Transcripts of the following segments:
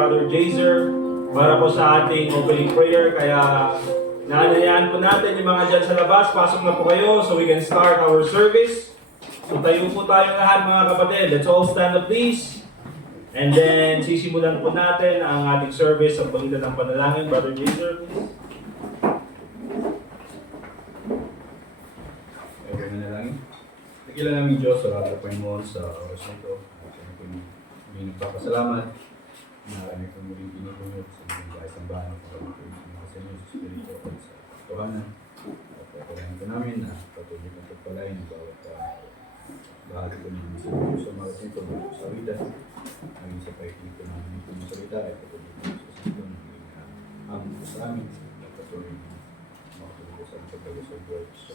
Brother Jazer para po sa ating opening prayer. Kaya naanayaan po natin yung mga dyan sa labas. Pasok na po kayo so we can start our service. So tayo po tayong lahat mga kapatid. Let's all stand up please. And then sisimulan po natin ang ating service sa pagdating ng panalangin. Brother Jazer, please. Okay, manalangin. Nakilala namin Diyos sa lahat ng mo sa oras nito. Kaya po hindi nagpapasalamat. Marami kong muling pinupunod sa mga kaisang-bahan para magpapalagay sa inyo sa Espiritu at sa katotohanan. At pagkakaroon ko namin na patuloy na pagpalain ng bawat bahagi ko ng Espiritu sa mga ito sa vida. Naging sa paikito namin ito ng salita ay patuloy ko sa Espiritu na naging amon ko sa amin at patuloy na makatulog ko sa pagkagawa sa buhay. So,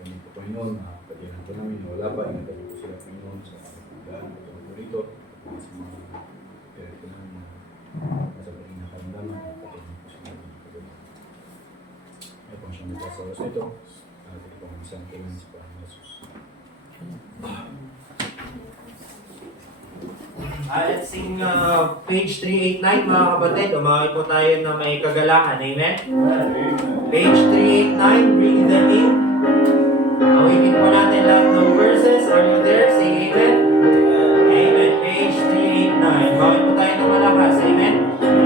kami po Panginoon, pagyanan ko namin na wala pa, ingatay ko sila Panginoon sa pagdaan at ang rito sa mga direkto na nasa baging nakaramdaman at patuloy po sila ng pagdaan. Ay po siyang nagkasawas ito at ito pong isang kailan sa Panginoon Jesus. Let's sing page 389 mga kapatid. Umawit po tayo na may kagalahan. Amen? Page 389, bring them in. Awitin po natin lahat ng verses. Are you there? Say amen. Amen. Page 389. Umawit po tayo ng malakas. Amen?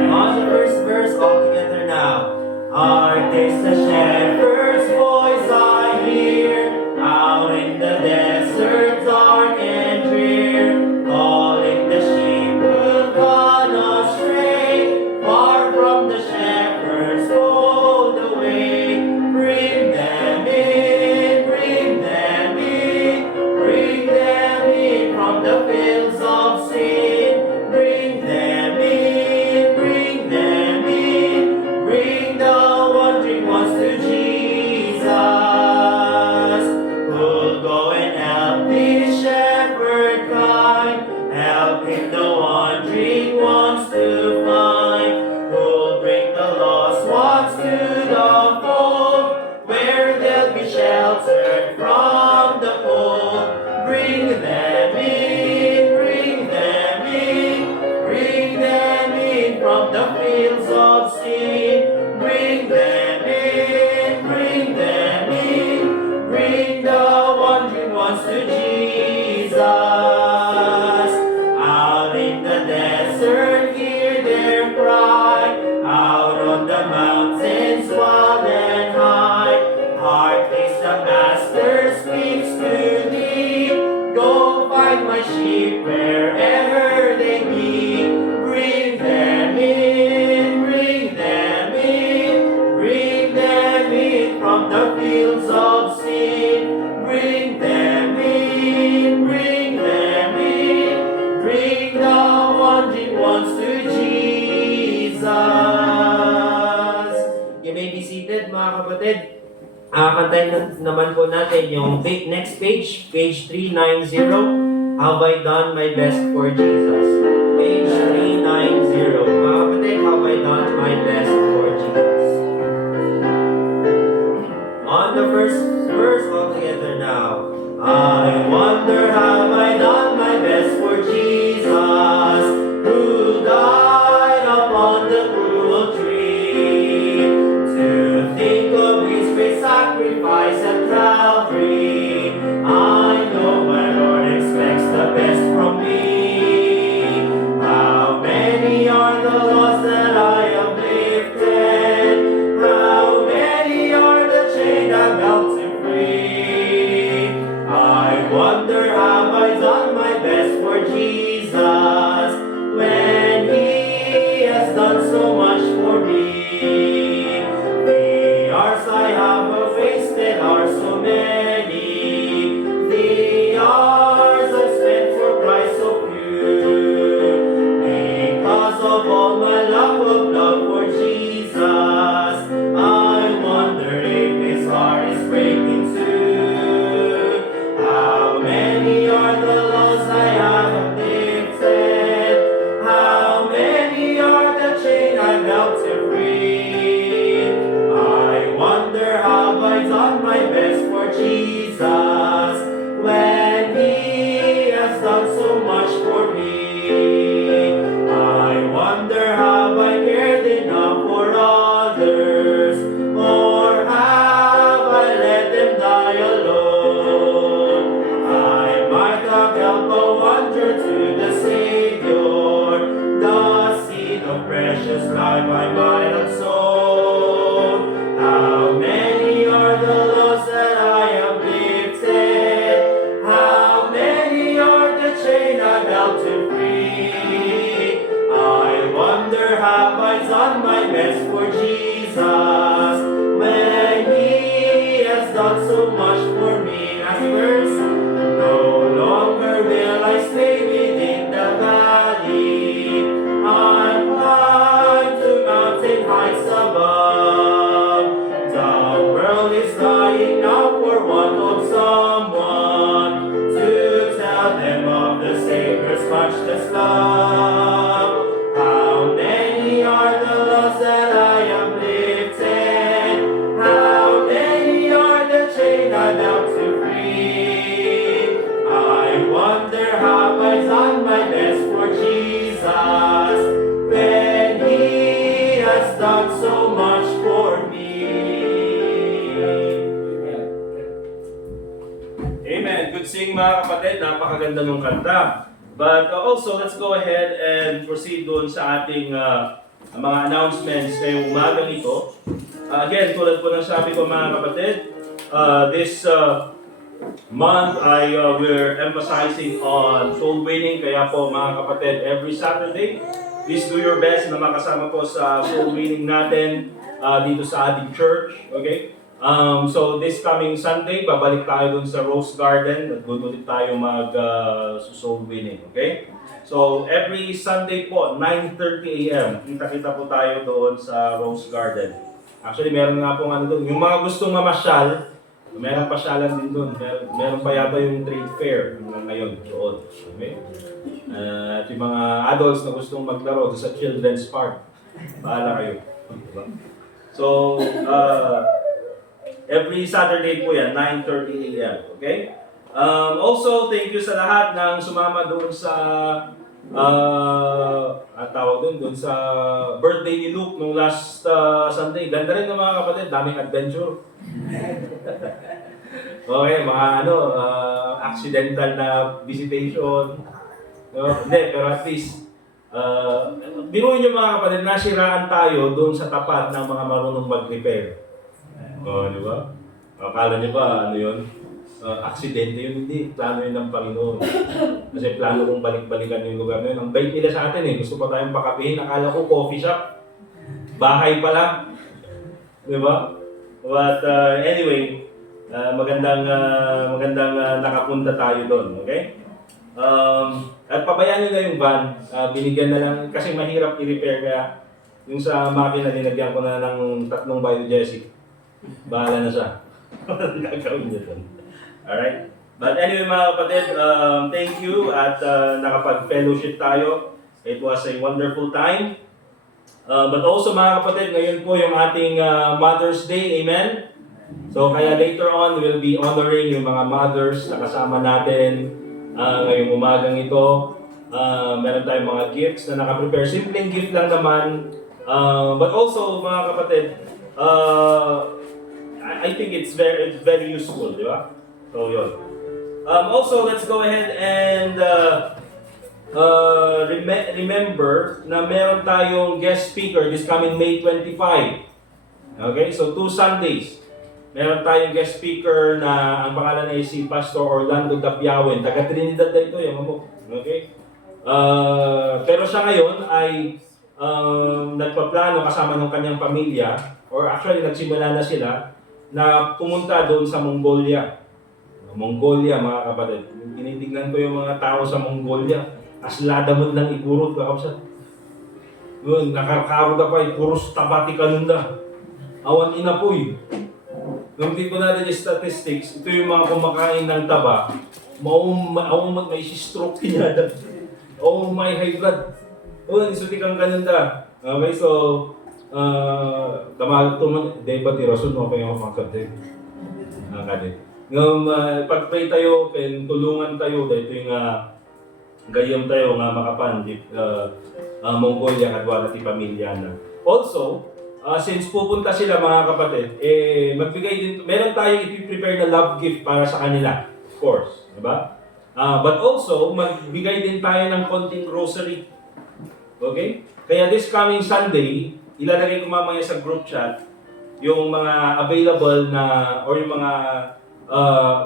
On the first verse, all together now. Art is the shepherd's voice I hear, out in the desert dark and drear, calling the sheep who've gone astray, far from the shepherd's fold away. Bring them in, bring them in, bring them in from the fields of sin. Bring them in, bring them in, bring the wandering ones to Jesus. Who'll go and help this shepherd kind, help him the wandering ones to find. Who'll bring the lost ones to the fold, where they'll be sheltered from the cold. Bring them in, bring them in, bring them in from the fields of sin. Bring them in, bring them in, bring the wandering ones to Jesus. Out in the desert, hear their cry, out on the mountains, wild and high. Hark is the Master speaks to thee. Go find my sheep wherever they be. Bring them in, bring them in, bring them in from the fields of sin. Bring them in, bring them in, bring the wandering ones to Jesus. You may be seated mga kapatid. Kantayin naman po natin yung next page, page 390. Have I done my best for Jesus? Page 390. Mga kapatid, have I done my best for Jesus? On the first verse, all together now. I wonder, have I done my best for Jesus, who died upon the cruel tree, to think of his great sacrifice at Calvary. I know my Lord expects the best from me. How many are the lost that I have lifted? How many are the chained I've helped to free? I wonder, have I done my best for Jesus, when he has done so much for me? The hours I have wasted are so many, the hours I've spent for Christ so few. Because of all my love for Jesus, I wonder if his heart is breaking too. How many are the lost I have lifted? How many are the chain I've helped to free? I wonder, have I done my best for Jesus, when he has done so much for me? I wonder, have I cared enough for others, or have I let them die alone? I might have helped a wanderer to the Savior, the seed of precious life I might have sown. How many are the lost that I have lifted? How many are the chain I've helped to free? I wonder, have I done my best for Jesus, when he has done so much for me? As verse, no longer will I stay within the valley. I climb to mountain heights above. The world is dying now for want of someone to tell matchless love. How many are the loves that I am lifted? How many are the chain I'm out to free? I wonder how I done my best for Jesus when He has done so much for me. Amen. Good sing mga kapatid. Napakaganda ng kanta. But also, let's go ahead and proceed doon sa ating mga announcements ngayong umagang ito. Again, tulad po ng sabi ko mga kapatid, this month ay we're emphasizing on soul winning. Kaya po mga kapatid, every Saturday, please do your best na makasama po sa soul winning natin dito sa ating church. Okay? So this coming Sunday, babalik tayo dun sa Rose Garden at doon ulit tayo mag-soul winning. Okay? So every Sunday po, 9:30 a.m., kita-kita po tayo doon sa Rose Garden. Actually, meron nga po ano doon. Yung mga gustong mamasyal, meron pasyalan din doon. Meron pa yata yung trade fair ngayon doon. Okay? At yung mga adults na gustong maglaro sa Children's Park, bahala kayo. Diba? So, every Saturday po yan, 9:30 a.m. Okay? Also, thank you sa lahat ng sumama doon sa tawag doon sa birthday ni Luke nung last Sunday. Ganda rin ng mga kapatid, daming adventure. Okay, mga accidental na visitation. Hindi, pero at least biruin nyo mga kapatid, nasiraan tayo doon sa tapat ng mga marunong mag-repair. Di ba? Akala nyo ba, ano yun? Aksidente yun, hindi. Plano yun ng Panginoon. Kasi plano kong balik-balikan yung lugar na yun. Ang bait nila sa atin eh. Gusto pa tayong pakapihin. Akala ko coffee shop. Bahay pa lang. Di ba? But anyway, magandang nakapunta tayo doon. Okay? At pabayaan nyo na yung van. Binigyan na lang. Kasi mahirap i-repair. Kaya yung sa makina, linagyan ko na ng 3 biogesic. Bahala na siya. Gagawin niya doon. Alright? But anyway mga kapatid, thank you at nakapag-fellowship tayo. It was a wonderful time. But also mga kapatid, ngayon po yung ating Mother's Day. Amen? So kaya later on, we'll be honoring yung mga mothers na kasama natin ngayong umagang ito. Meron tayong mga gifts na nakaprepare. Simpleng gift lang naman. But also mga kapatid, I think it's very useful, di ba? So yun. Also, let's go ahead and remember na meron tayong guest speaker this coming May 25. Okay, so 2 Sundays. Meron tayong guest speaker na ang pangalan ay si Pastor Orlando Dapiawen. Taga Trinidad na ito, yung mamok. Okay? Pero siya ngayon ay nagpaplano kasama ng kanyang pamilya, or actually nagsimula na sila, na pumunta doon sa Mongolia. Mongolia, mga kapatid. Tinitignan ko yung mga tao sa Mongolia. Asladamod ng igurot, kakapsat. Yun, nakakaro ka pa, puros tabati ka nunda. Awan inapoy. Nung ko natin yung statistics, ito yung mga kumakain ng taba, may stroke niya. May high blood. Isuti kang kanunda. Okay, so, kamagtuman, di ba tirasun mo pa yung makakadit? Nakakadit. Ngam, pag-pray tayo, tulungan tayo, dahil ito yung gayam tayo nga makapanjip Mongolia kadwala ti pamilya na. Also, since pupunta sila mga kapatid, magbigay din, meron tayong i-prepare na love gift para sa kanila, of course, diba? But also, magbigay din tayo ng konting grocery. Okay? Kaya this coming Sunday, ilalagay ko mamaya sa group chat yung mga available na, or yung mga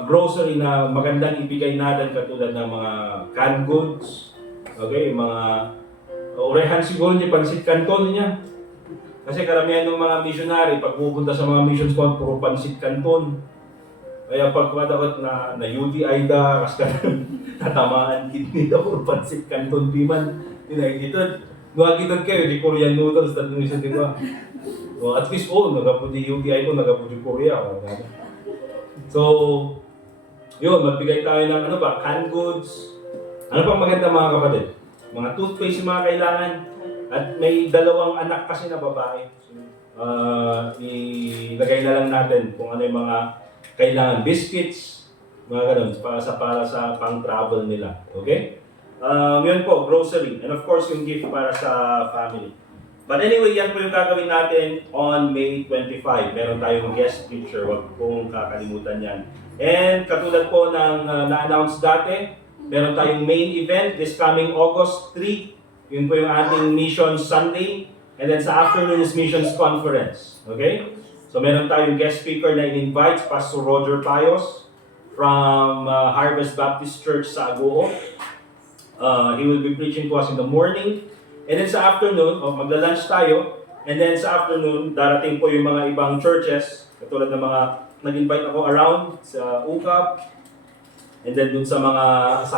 grocery na magandang ibigay natin, katulad ng mga canned goods, okay, mga orehan siguro niya, pansit canton niya. Kasi karamihan ng mga missionary, pag pupunta sa mga mission spot, puro pansit canton. Kaya pag dapat na UTI da, kasi natamaan kidney daw, puro pansit canton piman. Nakikita, nakikita kayo, di Korean noodles, tatlong isa diba? At least, nagapudi UTI ko, nagapudi Korea. So, yun, magbigay tayo ng canned goods, Ano pang maganda mga kapatid? Mga toothpaste yung mga kailangan. At may dalawang anak kasi na babae. Ilagay na lang natin kung ano yung mga kailangan. Biscuits, mga ganun, para sa pang-travel nila. Okay? Yun po, grocery. And of course, yung gift para sa family. But anyway, yan po yung gagawin natin on May 25. Meron tayong guest preacher. Huwag pong kakalimutan yan. And katulad po ng na-announce dati, meron tayong main event this coming August 3. Yun po yung ating Mission Sunday. And then sa afternoon is Missions Conference. Okay? So meron tayong guest speaker na in-invite, Pastor Roger Payos from Harvest Baptist Church sa Agoo. He will be preaching to us in the morning. And then sa afternoon, magla-lunch tayo. And then sa afternoon, darating po yung mga ibang churches, katulad ng mga nag-invite ako around sa UCAP, and then dun sa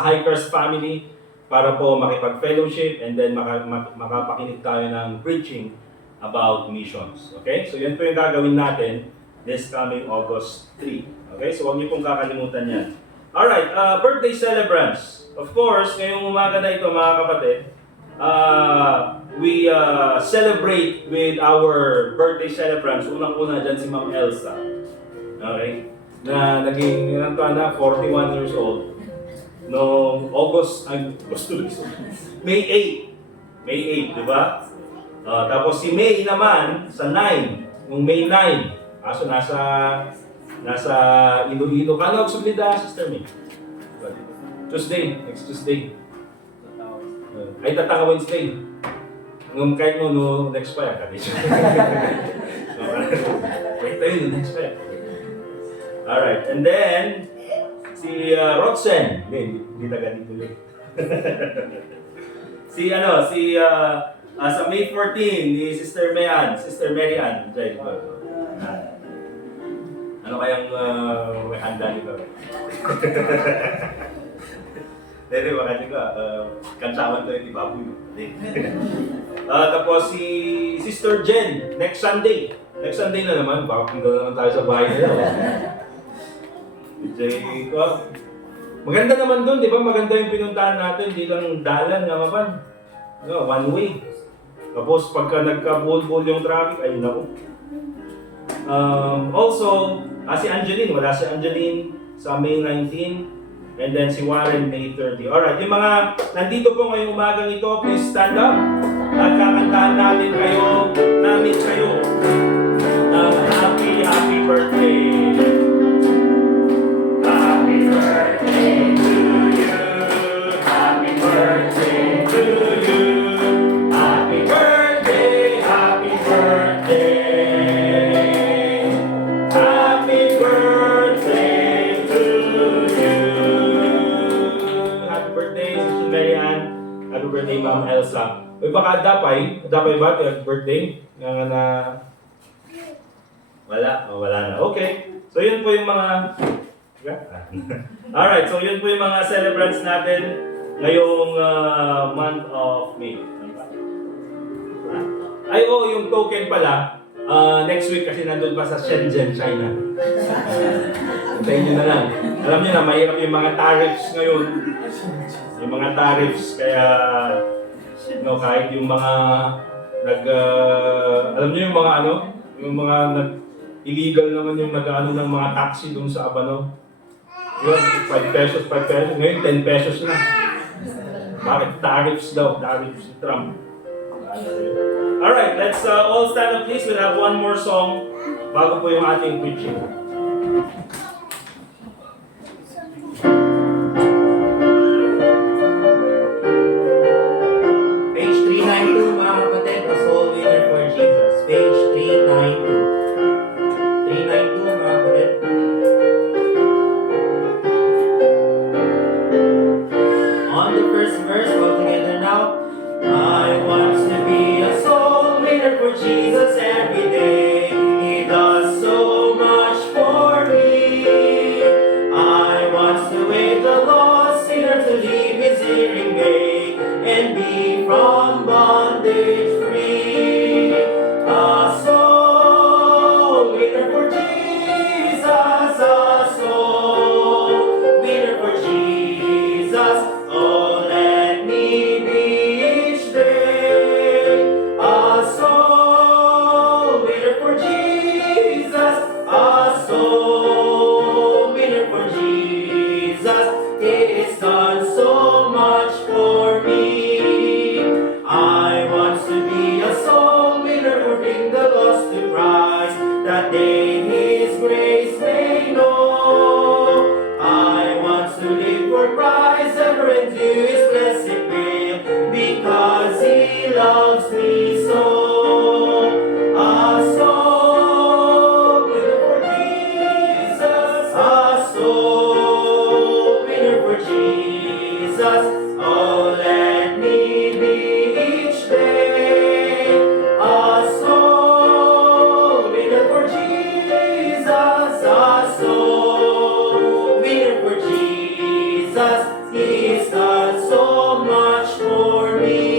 hikers family, para po makipag-fellowship, and then makapakinig tayo ng preaching about missions. Okay? So yan po yung gagawin natin this coming August 3. Okay? So huwag niyo pong kakalimutan yan. Alright, birthday celebrants. Of course, ngayong umaga na ito mga kapatid, we celebrate with our birthday celebrants. Unang-una dyan si Ma'am Elsa. Okay? Na naging, ilang taon na, 41 years old. Noong May 8. May 8, di ba? Tapos si May naman, sa 9. Noong May 9. Kaso nasa Iloilo. Kano agsublida, Sister May? Tuesday. Next Tuesday. Ay, tataka Wednesday. Kahit no next pa yan. Wait tayo, next pa yan. Alright, and then, si Roxanne. Hindi taga dito yun. Sa May 14, ni Sister Mary Ann. Ano kayang may handa nito? Dede, baka juga, kansawan to yung baboy. Tapos si Sister Jen, next Sunday. Next Sunday na naman, baka punta na naman tayo sa bahay nila. Maganda naman doon, di ba? Maganda yung pinuntahan natin, di lang dalan nga mapan. One way. Tapos pagka nagka-bull yung traffic, ayun ako. Also, si Angeline, wala si Angeline sa May 19. And then si Warren, May 30. Alright, yung mga nandito po ngayong umagang ito, please stand up. At kakantahan namin kayo ng happy birthday. Happy birthday to you. Happy birthday to you. Happy birthday, happy birthday. Happy birthday to you. Happy birthday, Sister Mary Ann. Happy birthday, Ma'am Elsa. Uy, baka dapay ba? Happy birthday? Wala na. Okay. So, yun po yung mga... Alright, so yun po yung mga celebrants natin ngayong month of May. Yung token pala, next week kasi nandun pa sa Shenzhen, China. Hintayin nyo na lang. Alam nyo na, mahirap yung mga tariffs ngayon. Yung mga tariffs, kaya kahit yung mga alam nyo yung mga illegal naman yung nag-ano ng mga taxi dun sa Abano. Yun, 5 pesos. Ngayon, 10 pesos na. Bakit? Tariffs daw. Tariffs si Trump. Alright, let's all stand up please. We'll have one more song bago po yung ating preaching. Page 392, mga kapatid, a soul winner for Jesus. Page 392. 392, mga kapatid. On the first verse, all together now. I want to be a soul winner for Jesus every day. He does so much for me. I want to wake the lost sinner to leave his hearing gate and be from bondage free. A soul winner for Jesus, a soul winner for Jesus. Oh, rise ever and do His blessed will, because He loves me so. A soul winner for Jesus, a soul winner for Jesus. Oh, let me be each day a soul winner for Jesus, a soul winner for Jesus. He's done so much for me.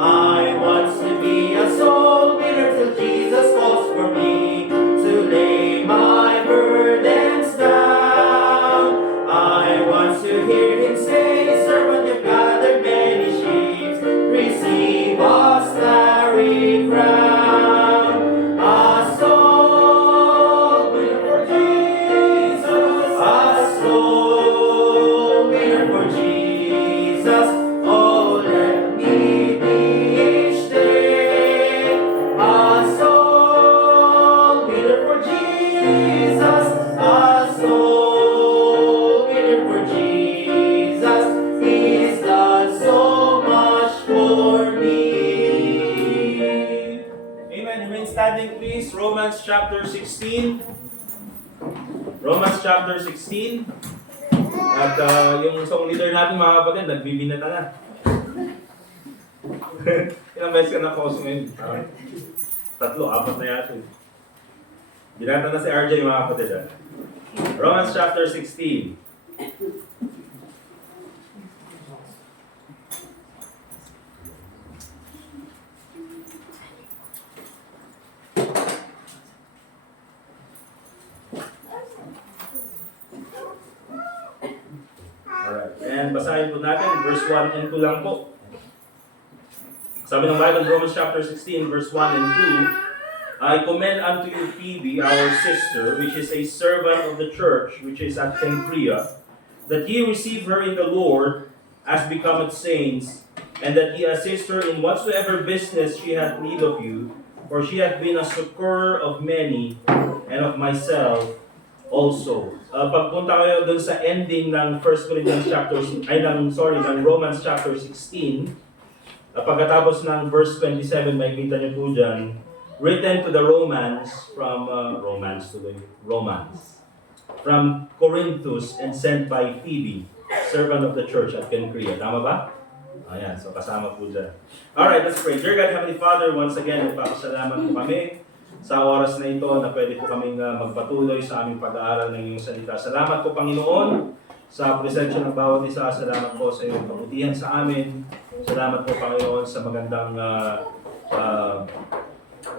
I want to be a soul winner till Jesus calls for me to lay my burdens down. I want to hear Him say, servant, you've gathered many sheep, receive a starry crown. A soul winner for Jesus, a soul winner for Jesus. Oh, let me be each day a soul winner for Jesus, a soul winner for Jesus. He's done so much for me. Amen. Remain standing, please. Romans chapter 16. Romans chapter 16. At yung song leader natin, mga kapatid, nagbibinata na. Ilang beses ka na-cause ngayon? Parang 3, 4 na yata. Binata na si RJ, mga kapatid. Romans chapter 16. Alright, and basahin po natin, verse 1 and 2 lang po. Sabi ng Bible, Romans chapter 16, verse 1 and 2, I commend unto you Phoebe, our sister, which is a servant of the church, which is at Cenchrea, that ye receive her in the Lord, as becometh saints, and that ye assist her in whatsoever business she hath need of you, for she hath been a succorer of many, and of myself also. Pagpunta kayo dun sa ending ng 1 Corinthians chapter, ng Romans chapter 16, pagkatapos ng verse 27, may kita niyo po dyan, written to the Romans from Corinthus and sent by Phoebe, servant of the church at Cenchrea. Tama ba? Ayan, so kasama po dyan. Alright, let's pray. Dear God, Heavenly Father, once again, nagpapasalamat po kami sa oras na ito na pwede po kaming magpatuloy sa aming pag-aaral ng iyong salita. Salamat po, Panginoon, sa presensya ng bawat isa. Salamat po sa iyong kabutihan sa amin. Salamat po, Panginoon, sa magandang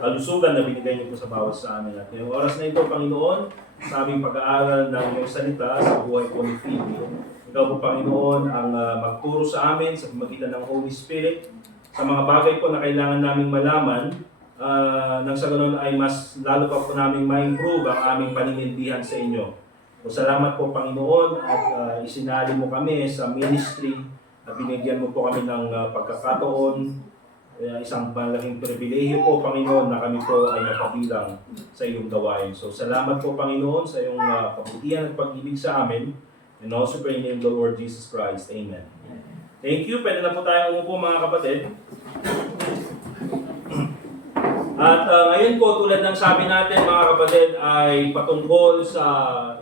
kalusugan na binigay niyo po sa bawat sa amin. At ngayong oras na ito, Panginoon, sa aming pag-aaral ng iyong salita sa buhay po ni Phoebe, ikaw po, Panginoon, ang magturo sa amin sa pamagitan ng Holy Spirit sa mga bagay po na kailangan naming malaman. Nang sa ganun ay mas lalo pa po namin ma-improve ang aming paninindihan sa inyo. So, salamat po, Panginoon, at isinali mo kami sa ministry at binigyan mo po kami ng pagkakataon, isang malaking pribilehiyo po, Panginoon, na kami po ay napabilang sa iyong gawain. So, salamat po, Panginoon, sa iyong kabutihan at pag-ibig sa amin. And also pray in the name of the Lord Jesus Christ. Amen. Thank you. Pwede na po tayong umupo, mga kapatid. At ngayon po, tulad ng sabi natin, mga kapatid, ay patungkol sa,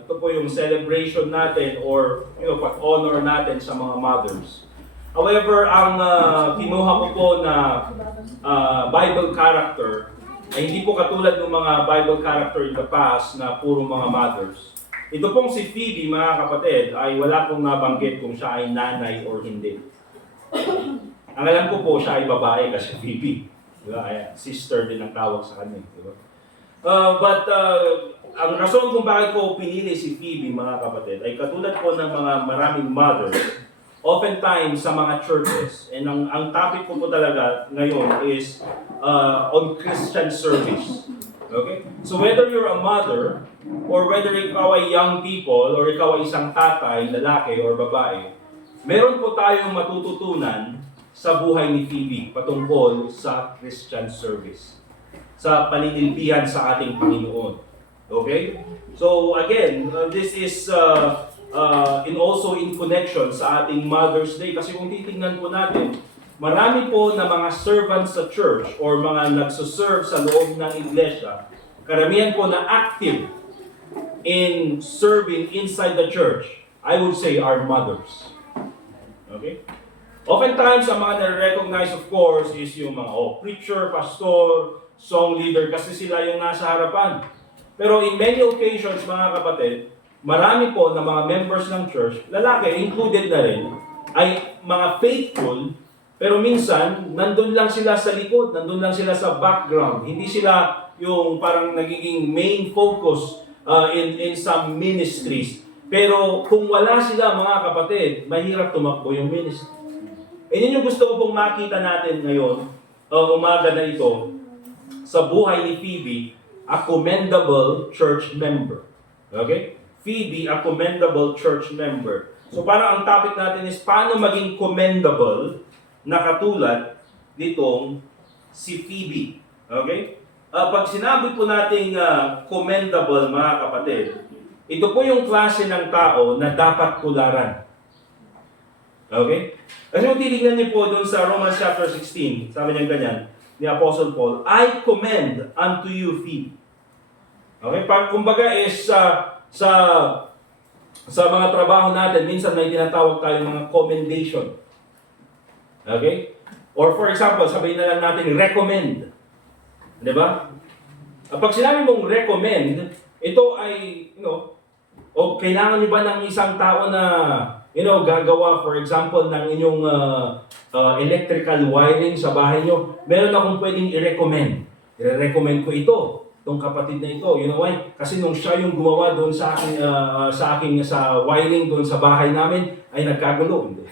ito po yung celebration natin or pag-honor natin sa mga mothers. However, ang kinuha ko po na Bible character ay hindi po katulad ng mga Bible character in the past na puro mga mothers. Ito pong si Phoebe, mga kapatid, ay wala pong nabanggit kung siya ay nanay or hindi. Ang alam ko po, siya ay babae kasi Phoebe. Diba? Sister din ang tawag sa kanya. Diba? But ang rason kung bakit ko pinili si Phoebe, mga kapatid, ay katulad po ng mga maraming mothers, oftentimes sa mga churches, and ang topic ko po talaga ngayon is on Christian service. Okay? So whether you're a mother, or whether ikaw ay young people, or ikaw ay isang tatay, lalaki or babae, meron po tayong matututunan sa buhay ni Phoebe patungkol sa Christian service, sa paninilbihan sa ating Panginoon. Okay? So again, this is and also in connection sa ating Mother's Day. Kasi kung titingnan po natin, marami po na mga servants sa church or mga nagsuserve sa loob ng iglesia, karamihan po na active in serving inside the church, I would say are mothers. Okay? Oftentimes, ang mga na-recognize of course is yung mga preacher, pastor, song leader kasi sila yung nasa harapan. Pero in many occasions, mga kapatid, marami po na mga members ng church, lalaki, included na rin, ay mga faithful, pero minsan, nandun lang sila sa likod, nandun lang sila sa background. Hindi sila yung parang nagiging main focus in some ministries. Pero kung wala sila, mga kapatid, mahirap tumakbo yung ministry. Yun yung gusto ko pong makita natin ngayon, umaga na ito, sa buhay ni Phoebe, a commendable church member. Okay? Phoebe, a commendable church member. So parang ang topic natin is paano maging commendable na katulad nitong si Phoebe. Okay? Pag sinabi po nating commendable, mga kapatid, ito po yung klase ng tao na dapat tularan. Okay? Kasi kung titignan niyo po doon sa Romans chapter 16, sabi niya ganyan, ni Apostle Paul, I commend unto you, Phoebe. Okay? Kumbaga is sa mga trabaho natin, minsan may tinatawag tayo mga commendation. Okay? Or for example, sabihin na lang natin recommend. Di ba? Pag sinabi mong recommend, ito ay, o kailangan niyo ba ng isang tao na, gagawa, for example, ng inyong electrical wiring sa bahay niyo, meron akong pwedeng i-recommend. I-recommend ko ito, itong kapatid na ito. You know why? Kasi nung siya yung gumawa doon sa wiring doon sa bahay namin, ay nagkagulo.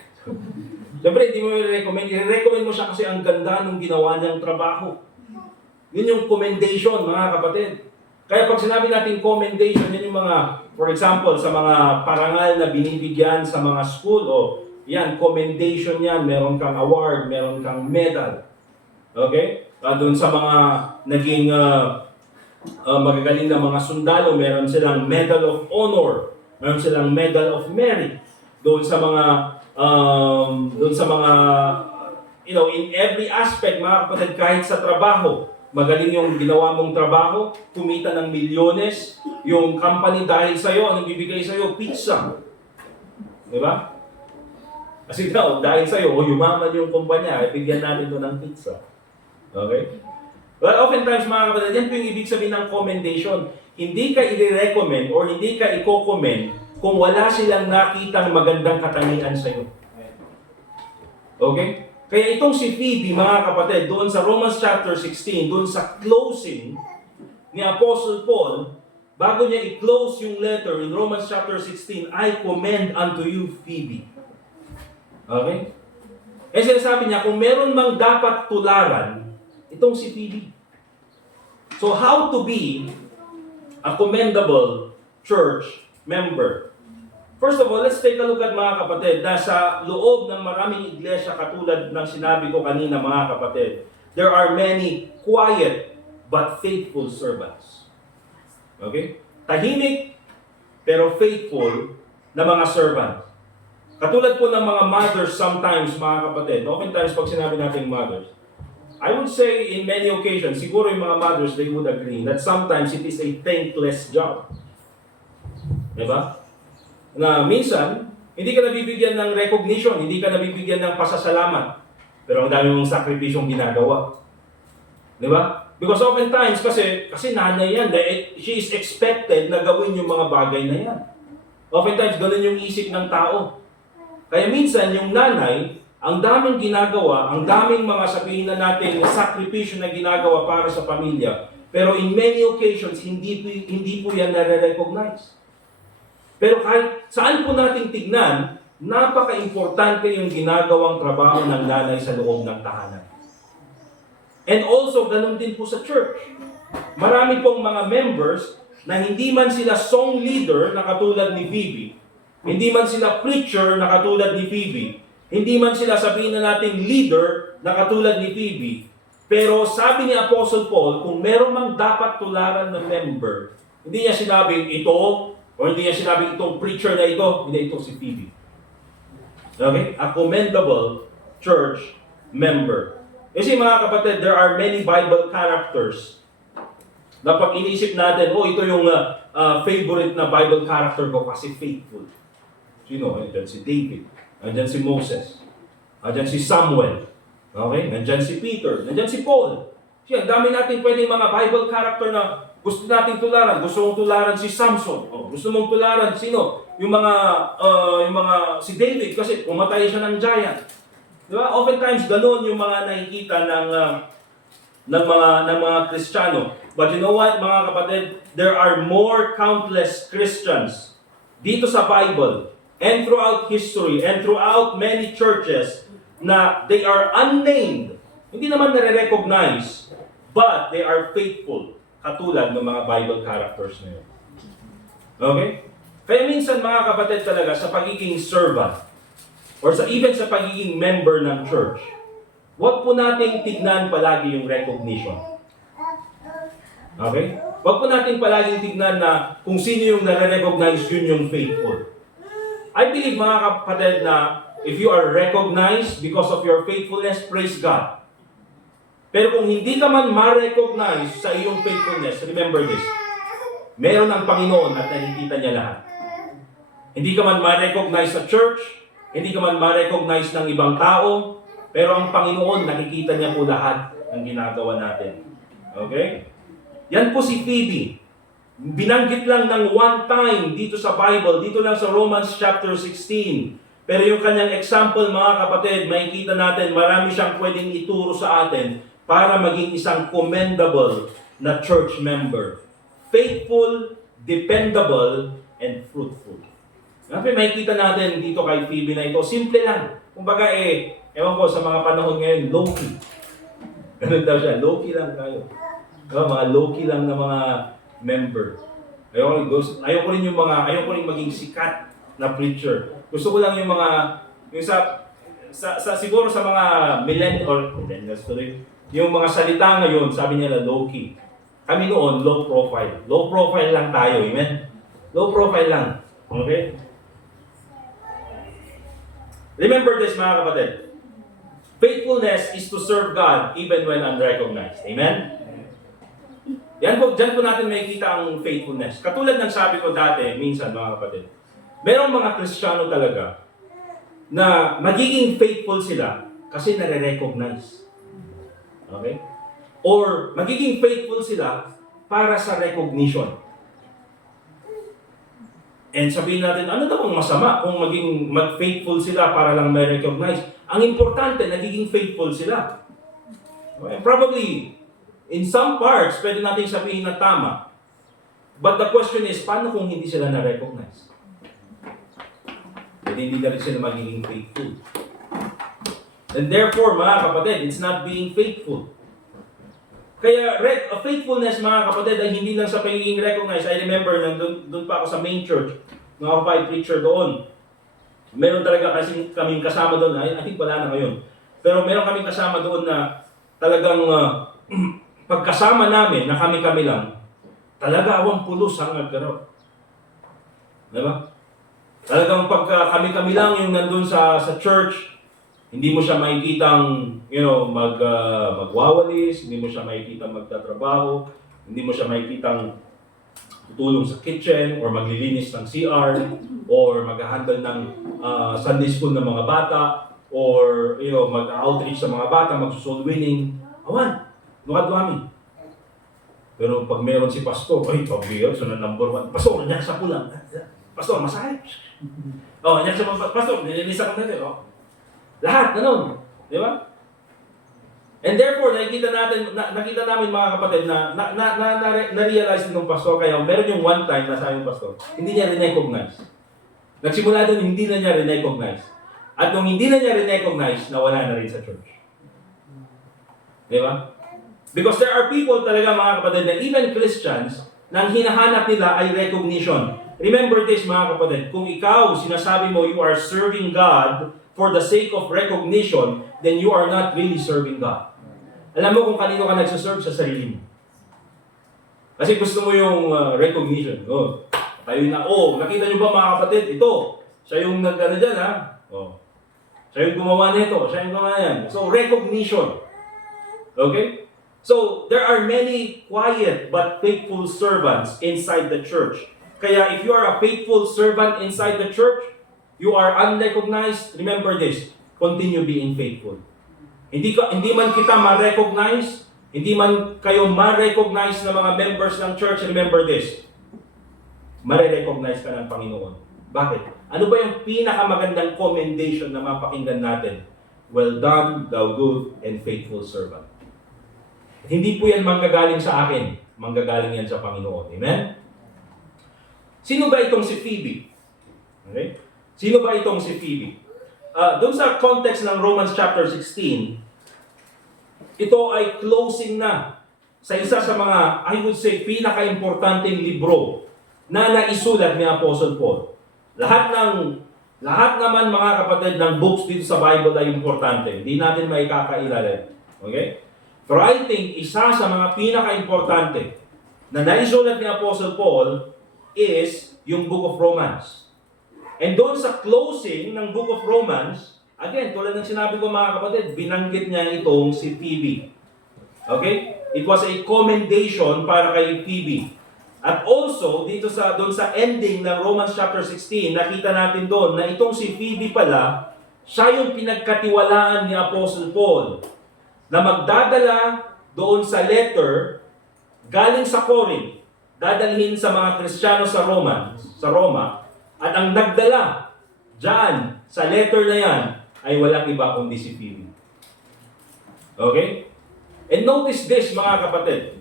Siyempre, hindi mo i-recommend. I-recommend mo siya kasi ang ganda nung ginawa niyang trabaho. Yun yung commendation, mga kapatid. Kaya pag sinabi natin commendation, yun yung mga, for example, sa mga parangal na binibigyan sa mga school, yan, commendation yan, meron kang award, meron kang medal. Okay? Doon sa mga naging magagaling na mga sundalo, meron silang Medal of Honor, meron silang Medal of Merit. Doon sa mga, in every aspect, mga kapatid, kahit sa trabaho, magaling yung ginawa mong trabaho, kumita ng milyones, yung company dahil sa'yo, anong bibigay sa'yo? Pizza. Di ba? Kasi dahil sa'yo, yumaman yung kumpanya, bigyan natin ito ng pizza. Okay? Well, oftentimes, mga kapatid, yan po yung ibig sabihin ng commendation. Hindi ka i-recommend or hindi ka i-commend kung wala silang nakitang magandang katangian sa'yo. Okay? Kaya itong si Phoebe, mga kapatid, doon sa Romans chapter 16, doon sa closing ni Apostle Paul, bago niya i-close yung letter in Romans chapter 16, I commend unto you, Phoebe. Okay? Eh sinasabi niya, kung meron mang dapat tularan, itong si Phoebe. So how to be a commendable church member? First of all, let's take a look at, mga kapatid, na sa loob ng maraming iglesia katulad ng sinabi ko kanina, mga kapatid, there are many quiet but faithful servants. Okay? Tahimik pero faithful na mga servants. Katulad po ng mga mothers sometimes, mga kapatid, oftentimes pag sinabi natin mothers, I would say in many occasions, siguro yung mga mothers, they would agree that sometimes it is a thankless job. Diba? Na minsan, hindi ka nabibigyan ng recognition, hindi ka nabibigyan ng pasasalamat. Pero ang dami mong sakripisyong ginagawa. Di ba? Because oftentimes, kasi nanay yan, she is expected na gawin yung mga bagay na yan. Oftentimes, ganun yung isip ng tao. Kaya minsan, yung nanay, ang daming ginagawa, ang daming mga sabihin na natin, sakripisyo na ginagawa para sa pamilya. Pero in many occasions, hindi po yan nare-recognize. Pero kahit saan po nating tignan, napaka-importante yung ginagawang trabaho ng nanay sa loob ng tahanan. And also, ganun din po sa church. Marami pong mga members na hindi man sila song leader na katulad ni Phoebe, hindi man sila preacher na katulad ni Phoebe, hindi man sila sabihin na nating leader na katulad ni Phoebe, pero sabi ni Apostle Paul, kung meron mang dapat tularan ng member, hindi niya sinabing ito, O hindi niya sinabing itong preacher na ito, hindi ito si Phoebe. Okay? A commendable church member. Kasi mga kapatid, there are many Bible characters na pag iniisip natin, ito yung favorite na Bible character ko kasi faithful. Sino? Nandiyan si David. Nandiyan si Moses. Nandiyan si Samuel. Okay? Nandiyan si Peter. Nandiyan si Paul. Siya, dami natin pwedeng mga Bible character na gusto nating tularan. Gusto mong tularan si Samson. Gusto mong tularan sino? Yung mga si David kasi pumatay siya ng giant. Di ba? Oftentimes ganun yung mga nakikita ng mga Kristiyano. But you know what, mga kapatid? There are more countless Christians dito sa Bible and throughout history and throughout many churches na they are unnamed. Hindi naman nare-recognize, but they are faithful. Katulad ng mga Bible characters na yun. Okay? Kaya minsan mga kapatid talaga sa pagiging servant or even sa pagiging member ng church, huwag po nating tignan palagi yung recognition. Okay? Huwag po natin palaging tignan na kung sino yung nare-recognize, yun yung faithful. I believe mga kapatid na if you are recognized because of your faithfulness, praise God. Pero kung hindi ka man ma-recognize sa iyong faithfulness, remember this, meron ang Panginoon at nakikita niya lahat. Hindi ka man ma-recognize sa church, hindi ka man ma-recognize ng ibang tao, pero ang Panginoon, nakikita niya po lahat ng ginagawa natin. Okay? Yan po si Phoebe. Binanggit lang ng one time dito sa Bible, dito lang sa Romans chapter 16. Pero yung kanyang example, mga kapatid, makikita natin, marami siyang pwedeng ituro sa atin para maging isang commendable na church member. Faithful, dependable, and fruitful. Kasi makikita natin dito kay Phoebe na ito, simple lang. Kumbaga ewan ko sa mga panahon ngayon, low-key. Ganun daw siya, low-key lang tayo. Mga low-key lang na mga member. Ayoko rin maging sikat na preacher. Gusto ko lang yung mga, siguro sa mga millennials tuloy, yung mga salita ngayon, sabi nila low-key. Kami noon, low profile. Low profile lang tayo, amen? Low profile lang. Okay? Remember this, mga kapatid. Faithfulness is to serve God even when unrecognized. Amen? Diyan po natin makikita ang faithfulness. Katulad ng sabi ko dati, minsan mga kapatid, merong mga Kristiyano talaga na magiging faithful sila kasi nare-recognize. Okay? Or magiging faithful sila para sa recognition. And sabihin natin, ano daw ang masama kung mag-faithful sila para lang may recognize? Ang importante, nagiging faithful sila. Okay? Probably, in some parts, pwede natin sabihin na tama. But the question is, paano kung hindi sila na-recognize? Pwede hindi na rin sila magiging faithful. And therefore, mga kapatid, it's not being faithful. Kaya faithfulness, mga kapatid, ay hindi lang sa pagiging recognized. I remember, doon pa ako sa main church, nung ako pa ay preacher doon. Meron talaga kasi kaming kasama doon, I think wala na ngayon. Pero meron kaming kasama doon na talagang pagkasama namin, na kami-kami lang, talaga 80 hanggang gano'n. Diba? Talagang pagka kami-kami lang yung nandun sa church, hindi mo siya makikitang, magwawalis, hindi mo siya makikitang magtatrabaho, hindi mo siya makikitang tutulong sa kitchen, or maglilinis ng CR, or mag-handle ng Sunday school ng mga bata, or mag-outreach sa mga bata, mag-soul winning. Awan, lukad kami. Pero pag meron si pastor, pag-iyak, so na number 1, pastor, nandiyan sa pulang. Pastor, masakit. Nandiyan sa pastor, nilinis ako natin. Lahat, ganun. Di ba? And therefore, nakita namin mga kapatid na-realize nung pastor, kaya meron yung one time na sabi ng pastor, hindi niya rin-recognize. Nagsimula doon, hindi na niya rin-recognize. At nung hindi na niya rin-recognize, nawala na rin sa church. Di ba? Because there are people talaga mga kapatid na even Christians, na ang hinahanap nila ay recognition. Remember this mga kapatid, kung ikaw, sinasabi mo you are serving God for the sake of recognition, then you are not really serving God. Alam mo kung kanino ka nagsaserve? Sa sarili mo. Kasi gusto mo yung recognition. Tayo na, nakita nyo ba mga kapatid? Ito, siya yung nag-ano dyan, ha? Siya yung gumawa nito, siya yung gumawa yan. So, recognition. Okay? So, there are many quiet but faithful servants inside the church. Kaya if you are a faithful servant inside the church, you are unrecognized, remember this, continue being faithful. Hindi man kita ma-recognize, hindi man kayo ma-recognize ng mga members ng church, remember this, ma-recognize ka ng Panginoon. Bakit? Ano ba yung pinakamagandang commendation na mapakinggan natin? Well done, thou good and faithful servant. Hindi po yan manggagaling sa akin, manggagaling yan sa Panginoon. Amen? Sino ba itong si Phoebe? Okay? Sino ba itong si Phoebe? Doon sa context ng Romans chapter 16, ito ay closing na sa isa sa mga, I would say, pinaka-importanting libro na naisulat ni Apostle Paul. Lahat naman mga kapatid ng books dito sa Bible ay importante. Hindi natin may kakailalim. Okay? Pero I think isa sa mga pinaka-importante na naisulat ni Apostle Paul is yung Book of Romans. And doon sa closing ng Book of Romans, again, tulad ng sinabi ko mga kapatid, binanggit niya itong si Phoebe. Okay? It was a commendation para kay Phoebe. At also, doon sa ending ng Romans chapter 16, nakita natin doon na itong si Phoebe pala, siya yung pinagkatiwalaan ni Apostle Paul na magdadala doon sa letter galing sa Corinth, dadalhin sa mga Kristiyano sa Roma, at ang nagdala dyan sa letter na yan ay walang iba kundi si Phoebe. Okay? And notice this mga kapatid.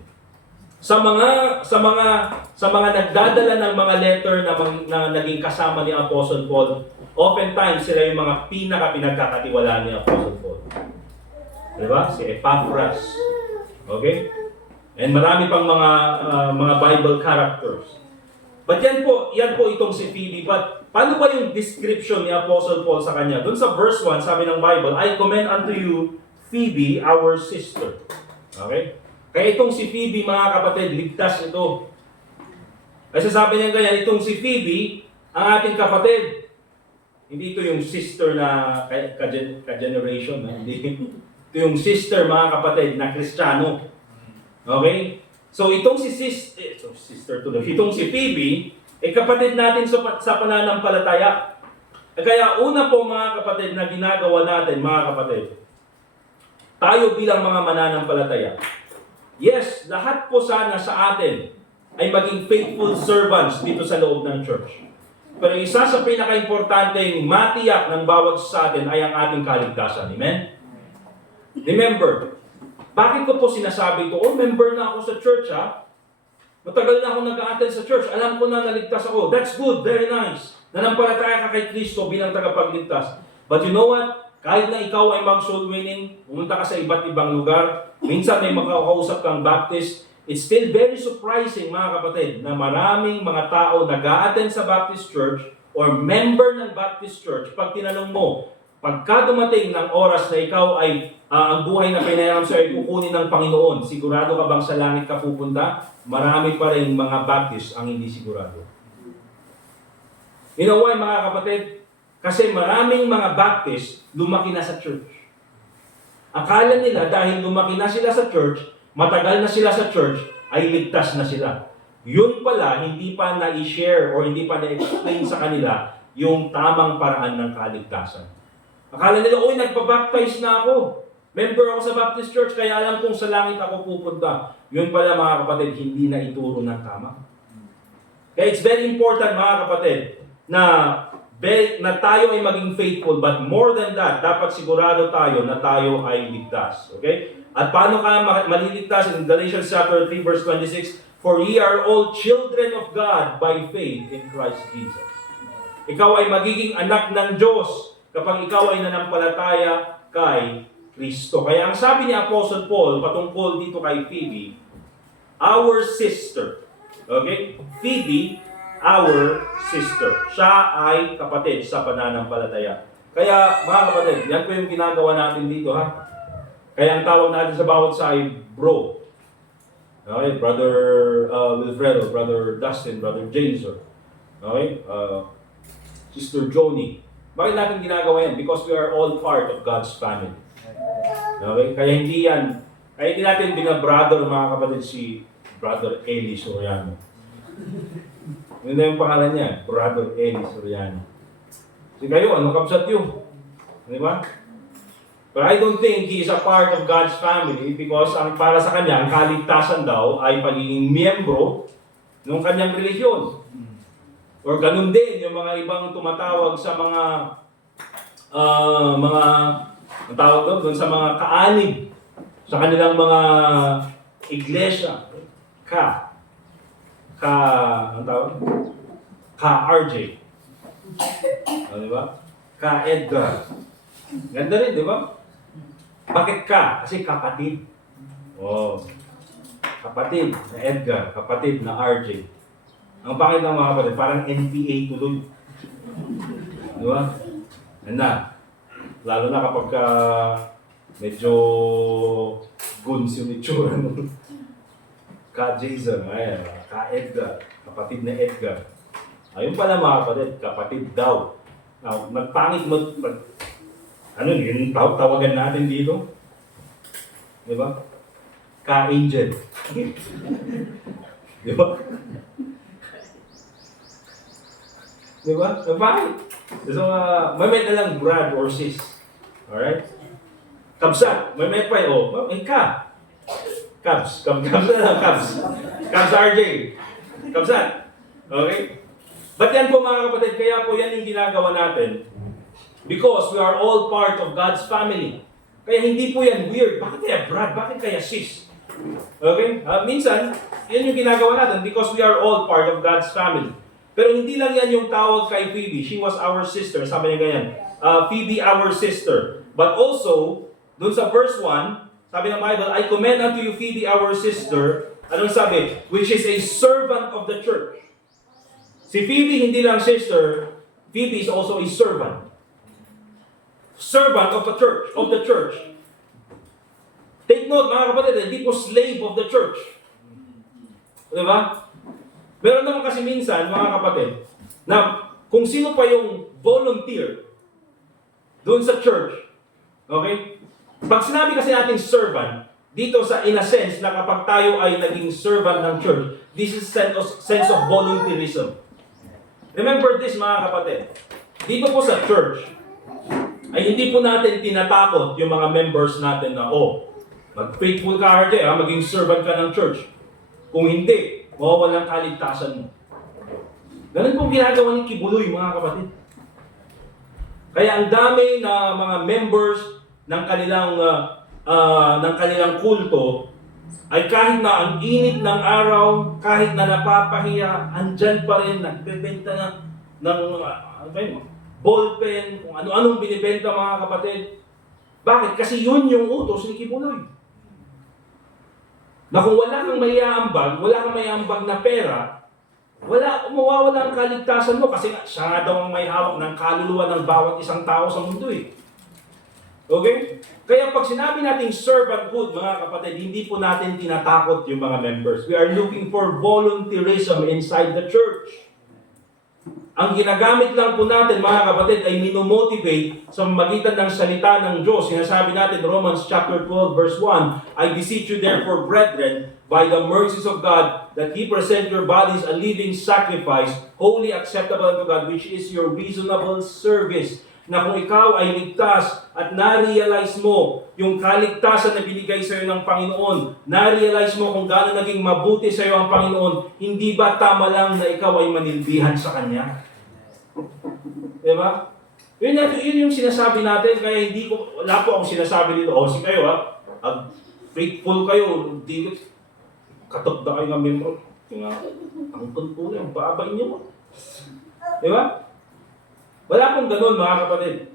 Sa mga nagdadala ng mga letter na naging kasama ni Apostle Paul, oftentimes sila yung mga pinagkakatiwalaan ni Apostle Paul. Diba? Si Epaphras. Okay? And marami pang mga Bible characters. But yan po itong si Phoebe. But paano ba yung description ni Apostle Paul sa kanya? Doon sa verse 1, sabi ng Bible, I commend unto you Phoebe, our sister. Okay? Kaya itong si Phoebe, mga kapatid, ligtas ito. Kasi sabi niya ganyan, itong si Phoebe, ang ating kapatid. Hindi ito yung sister na ka-generation. Hindi. Ito yung sister, mga kapatid, na Kristiyano. Okay? So itong itong si Phoebe, kapatid natin sa pananampalataya. Kaya una po mga kapatid na ginagawa natin, mga kapatid, tayo bilang mga mananampalataya, yes, lahat po sana sa atin ay maging faithful servants dito sa loob ng church. Pero isa sa pinaka-importanteng matiyak ng bawat sa atin ay ang ating kaligtasan. Amen? Remember, bakit ko po sinasabi ito? Member na ako sa church, ha? Matagal na ako nag-a-attend sa church. Alam ko na naligtas ako. That's good, very nice. Nanampalataya ka kay Kristo bilang tagapagligtas. But you know what? Kahit na ikaw ay mag-soul winning, pumunta ka sa iba't ibang lugar, minsan may makakausap kang Baptist, it's still very surprising, mga kapatid, na maraming mga tao nag-a-attend sa Baptist Church or member ng Baptist Church, pag tinanong mo, pagka dumating ng oras na ikaw ay ang buhay na pinayaram sa ay kukunin ng Panginoon, sigurado ka bang sa langit ka pupunta? Marami pa rin mga Baptist ang hindi sigurado. You know why, mga kapatid? Kasi maraming mga Baptist lumaki na sa church. Akala nila dahil lumaki na sila sa church, matagal na sila sa church, ay ligtas na sila. Yun pala, hindi pa na-share or hindi pa na-explain sa kanila yung tamang paraan ng kaligtasan. Akala nila, nagpa-baptize na ako. Member ako sa Baptist Church, kaya alam kong sa langit ako pupunta. Yun pala mga kapatid, hindi na ituro ng tama. Kaya it's very important mga kapatid, na tayo ay maging faithful, but more than that, dapat sigurado tayo na tayo ay ligtas. Okay? At paano ka maliligtas? In Galatians chapter 3 verse 26, for ye are all children of God by faith in Christ Jesus. Ikaw ay magiging anak ng Diyos kapag ikaw ay nanampalataya kay Kristo. Kaya ang sabi ni Apostle Paul patungkol dito kay Phoebe, our sister. Okay? Phoebe, our sister. Siya ay kapatid sa pananampalataya. Kaya mga kapatid, yan po yung ginagawa natin dito, ha? Kaya ang tawag natin sa bawat sa ay bro. Okay? Brother Wilfredo, Brother Dustin, Brother Jason. Okay? Sister Joni. Bakit natin ginagawa yan? Because we are all part of God's family. Okay? Kaya hindi natin binabrother mga kapatid si Brother Eli Soriano. Yun na yung pangalan niya, Brother Eli Soriano. Kasi kayo, ano kapsat yun? Di ba? But I don't think he is a part of God's family because para sa kanya, ang kaligtasan daw ay pagiging miyembro ng kanyang relihiyon. Or ganun din yung mga ibang tumatawag sa mga ang tawag doon sa mga kaanib sa kanilang mga iglesia. Ang tawag? Ka-RJ. Di ba? Ka-Edgar. Ganda rin, di ba? Bakit ka? Kasi kapatid. Oh. Kapatid na Edgar, kapatid na RJ. Ang pangit ng mga kapatid, parang NPA tuloy. Di ba? Na. Lalo na kapag medyo guns yung itsura nun. Ka-Jason, ayan, ka-Edgar, kapatid na Edgar. Ayun pala mga kapatid, kapatid daw. Now, nagpangit mo, ano yun, tawagan natin dito? Di ba? Ka-Angel. Di ba? Di ba? Bakit? So, may na lang Brad or sis. Alright? Kabsat. May pa yun. Oh, may ka. Kabs na lang, Kabs. Kabs RJ. Kabsat. Okay? But yan po mga kapatid, kaya po yan yung ginagawa natin. Because we are all part of God's family. Kaya hindi po yan weird. Bakit kaya Brad? Bakit kaya sis? Okay? Minsan, yan yung ginagawa natin because we are all part of God's family. Pero hindi lang yan yung tawag kay Phoebe. She was our sister. Sabi niya ganyan. Phoebe, our sister. But also, dun sa verse 1, sabi ng Bible, I commend unto you Phoebe, our sister. Anong sabi? Which is a servant of the church. Si Phoebe, hindi lang sister. Phoebe is also a servant. Servant of the church. Take note, mga kapatid, hindi po slave of the church. Diba? Meron naman kasi minsan, mga kapatid, na kung sino pa yung volunteer doon sa church, okay? Pag sinabi kasi natin servant, dito sa in a sense na kapag tayo ay naging servant ng church, this is sense of volunteerism. Remember this, mga kapatid. Dito po sa church, ay hindi po natin tinatakot yung mga members natin na, mag-faithful ka RJ, maging servant ka ng church. Kung hindi, mawawalan kaligtasan mo. Ganun pong ginagawa ni Kibuloy, mga kapatid. Kaya ang dami na mga members ng kanilang kulto ay kahit na ang init ng araw, kahit na napapahiya, andyan pa rin, nagbebenta ng ballpen, kung ano-anong binibenta mga kapatid. Bakit? Kasi yun yung utos ni Kibuloy. Na kung wala kang mayambag na pera, mawawala ang kaligtasan mo kasi siya nga daw ang may hawak ng kaluluwa ng bawat isang tao sa mundo eh. Okay? Kaya pag sinabi nating servanthood, mga kapatid, hindi po natin tinatakot yung mga members. We are looking for volunteerism inside the church. Ang ginagamit lang po natin, mga kapatid, ay minomotivate sa magitan ng salita ng Diyos. Sinasabi natin, Romans chapter 12, verse 1, I beseech you therefore, brethren, by the mercies of God, that ye present your bodies a living sacrifice, wholly acceptable unto God, which is your reasonable service. Na kung ikaw ay ligtas at na-realize mo yung kaligtasan na binigay sa iyo ng Panginoon, na-realize mo kung gaano naging mabuti sa iyo ang Panginoon, hindi ba tama lang na ikaw ay manilbihan sa Kanya? Diba? Yun yung sinasabi natin, kaya wala po akong sinasabi dito, si kayo faithful kayo, hindi katokda kayo ng membro, ang tuntunan, ang baabay niyo. Diba? Wala pong ganun, mga kapatid.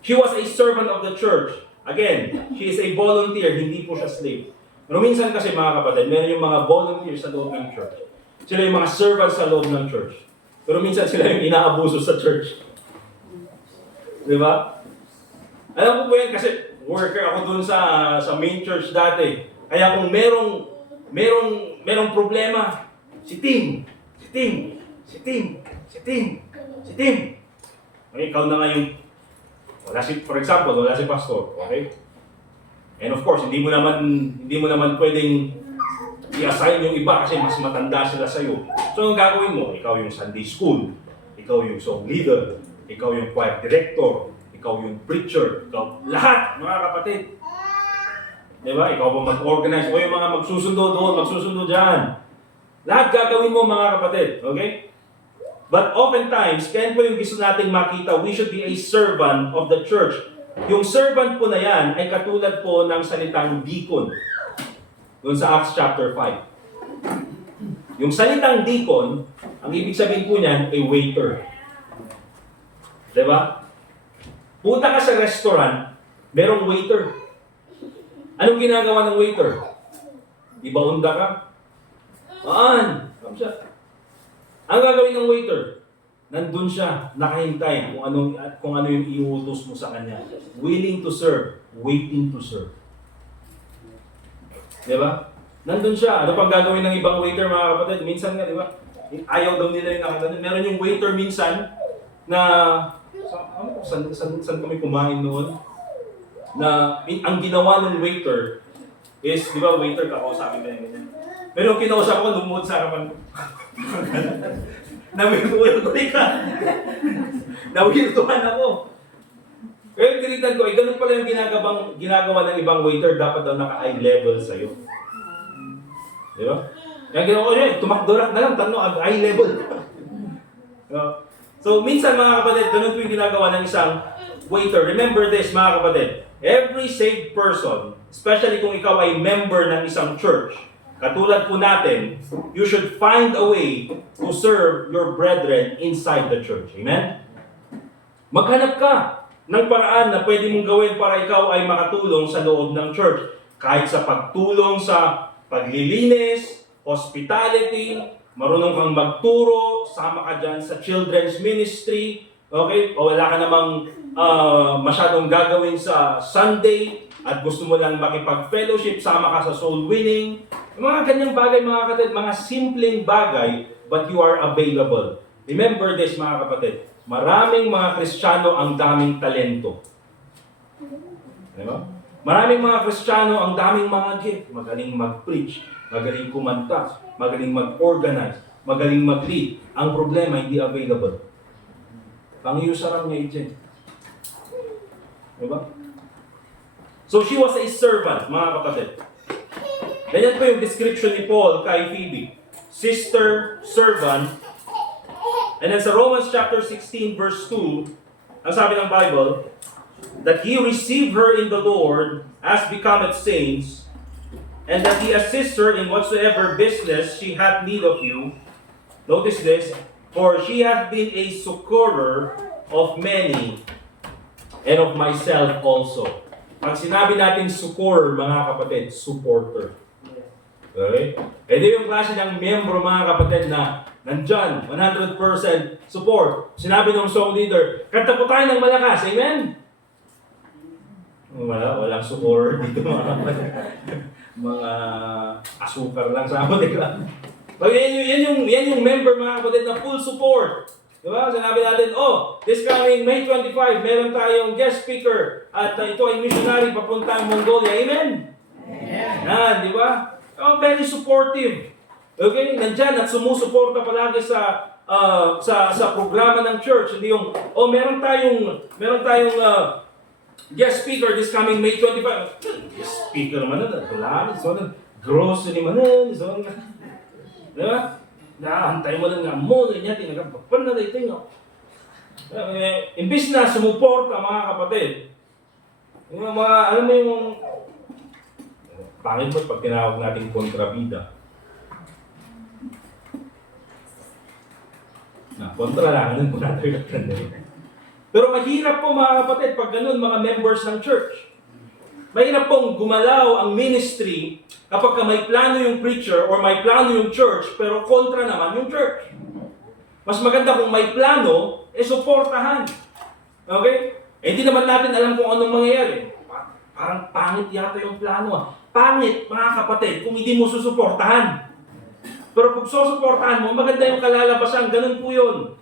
She was a servant of the church. Again, she is a volunteer, hindi po siya slave. Pero minsan kasi, mga kapatid, meron yung mga volunteers sa loob ng church. Sila yung mga servants sa loob ng church. Pero minsan sila yung inaabuso sa church. Di ba? Alam ko po yan kasi worker ako dun sa main church dati. Kaya kung merong problema, si Tim, Si Tim! Si Tim! Si Tim! Okay, ikaw na nga yung, for example, wala si pastor, okay? And of course, hindi mo naman pwedeng i-assign yung iba kasi mas matanda sila sa'yo. So, ang gagawin mo, ikaw yung Sunday school, ikaw yung song leader, ikaw yung choir director, ikaw yung preacher, ikaw, lahat, mga kapatid. Diba? Ikaw pa mag-organize, o yung mga magsusundo doon, magsusundo dyan. Lahat gagawin mo, mga kapatid. Okay? But oftentimes, kaya po yung gusto nating makita, we should be a servant of the church. Yung servant po na yan ay katulad po ng salitang deacon. Doon sa Acts chapter 5. Yung salitang deacon, ang ibig sabihin po niyan ay waiter. Diba? Punta ka sa restaurant, merong waiter. Anong ginagawa ng waiter? Ibaunda ka? Come siya. Ang gagawin ng waiter, nandun siya, nakahintay kung ano yung iutos mo sa kanya. Willing to serve, waiting to serve. Diba? Nandun siya. Ano pang gagawin ng ibang waiter, mga kapatid? Minsan nga, diba? Ayaw daw nila yung nakagano. Meron yung waiter minsan na saan kami kumain noon? Na ang ginawa ng waiter is, di ba, waiter kakausapin ka ganyan. Pero yung kinausap ko, lumuhod sa harapan ko. Nawirtuhan ka. Nawirtuhan ako. Pero tinitan ko, ganun pala yung ginagawa ng ibang waiter, dapat daw naka-eye level sa'yo. Di ba? Kaya ginawa ko yun, tumakdorak na lang, tanong, eye level. So, minsan mga kapatid, ganun po yung ginagawa ng isang waiter. Remember this, mga kapatid. Every saved person, especially kung ikaw ay member ng isang church, katulad po natin, you should find a way to serve your brethren inside the church. Amen? Maghanap ka ng paraan na pwede mong gawin para ikaw ay makatulong sa loob ng church. Kahit sa pagtulong sa paglilinis, hospitality, marunong kang magturo, sama ka dyan sa children's ministry, okay? O wala ka namang masyadong gagawin sa Sunday at gusto mo lang makipag-fellowship, sama ka sa soul winning. Mga ganyang bagay, mga kapatid, mga simpleng bagay, but you are available. Remember this, mga kapatid, maraming mga Kristiyano ang daming talento. Diba? Maraming mga Kristiyano ang daming mga gift. Magaling mag-preach, magaling kumanta, magaling mag-organize, magaling mag-lead. Ang problema, hindi available. Pang-iusaram niya ito. Diba? So she was a servant, mga kapatid. Ganyan po yung description ni Paul kay Phoebe. Sister, servant. And then sa Romans chapter 16 verse 2, ang sabi ng Bible, that he received her in the Lord as becometh saints, and that he assist her in whatsoever business she hath need of you. Notice this, for she hath been a succorer of many, and of myself also. Pag sinabi natin succorer, mga kapatid, supporter. Okay? E di yung klase ng miyembro, mga kapatid, na nandyan, 100% support. Sinabi ng song leader, kanta po tayo ng malakas, amen? Walang succorer dito, mga kapatid. Mga asukar lang sa amin. So, yan yung member, mga kapatid, na full support. Diba? Sinabi natin, this coming May 25, meron tayong guest speaker at ito ay missionary papuntang Mongolia. Amen? Amen. Di ba? Very supportive. Okay? Nandyan at sumusuporta palagi sa programa ng church. Hindi yung, meron tayong guest speaker this coming May 25. Guest speaker naman na, wala. Grocery man na. Diba? Naantay mo lang nga mo, ganyan, tinagapapan na dito nyo. Imbis na sumuporta, mga kapatid. Yung mga, alam mo yung, pangit mo pag tinawag natin kontrabida. Kontra lang, nun po natin. Pero mahirap po, mga kapatid, pag ganun, mga members ng church. Mahirap pong gumalaw ang ministry kapag may plano yung preacher or may plano yung church, pero kontra naman yung church. Mas maganda kung may plano, suportahan. Okay? Hindi naman natin alam kung anong mangyayari. Parang pangit yata yung plano. Pangit, mga kapatid, kung hindi mo susuportahan. Pero kung susuportahan mo, maganda yung kalalabasan. Ganun po yun.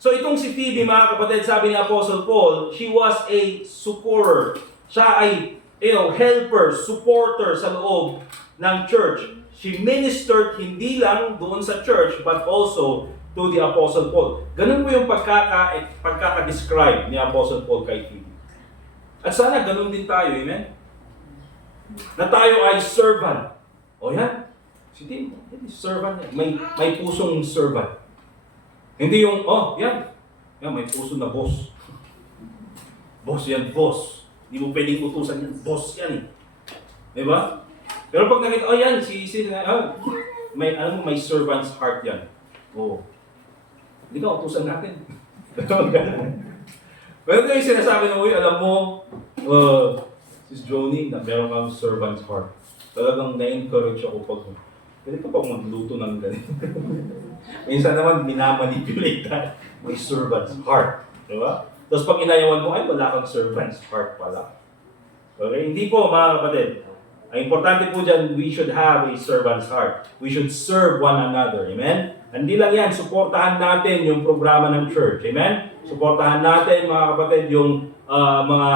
So itong si Phoebe, mga kapatid, sabi ni Apostle Paul, she was a succorer. Siya ay, helper, supporter sa loob ng church. She ministered hindi lang doon sa church, but also to the Apostle Paul. Ganun po yung pagkaka-describe ni Apostle Paul kay Phoebe. At sana ganun din tayo, amen? Na tayo ay servant. O yan, si Tim, servant yan. May pusong servant. Hindi yung, yan, may puso na boss. Boss yan, boss. Hindi mo pwedeng utusan yan, boss yan eh. Diba? Pero pag nakita, yan, may servant's heart yan. Hindi ka utusan natin. Pero ito yung sinasabi na, alam mo, Sis Joni, na meron kang servant's heart. Talagang na-encourage ako pag, pwede ka pang magluto ng ganito. Minsan naman, minamanipulate ka. May servant's heart. Diba? Tapos pag inayawan mo, ay wala kang servant's heart pala. Okay? Hindi po, mga kapatid. Ang importante po dyan, we should have a servant's heart. We should serve one another. Amen? Hindi lang yan, suportahan natin yung programa ng church. Amen? Suportahan natin, mga kapatid, yung mga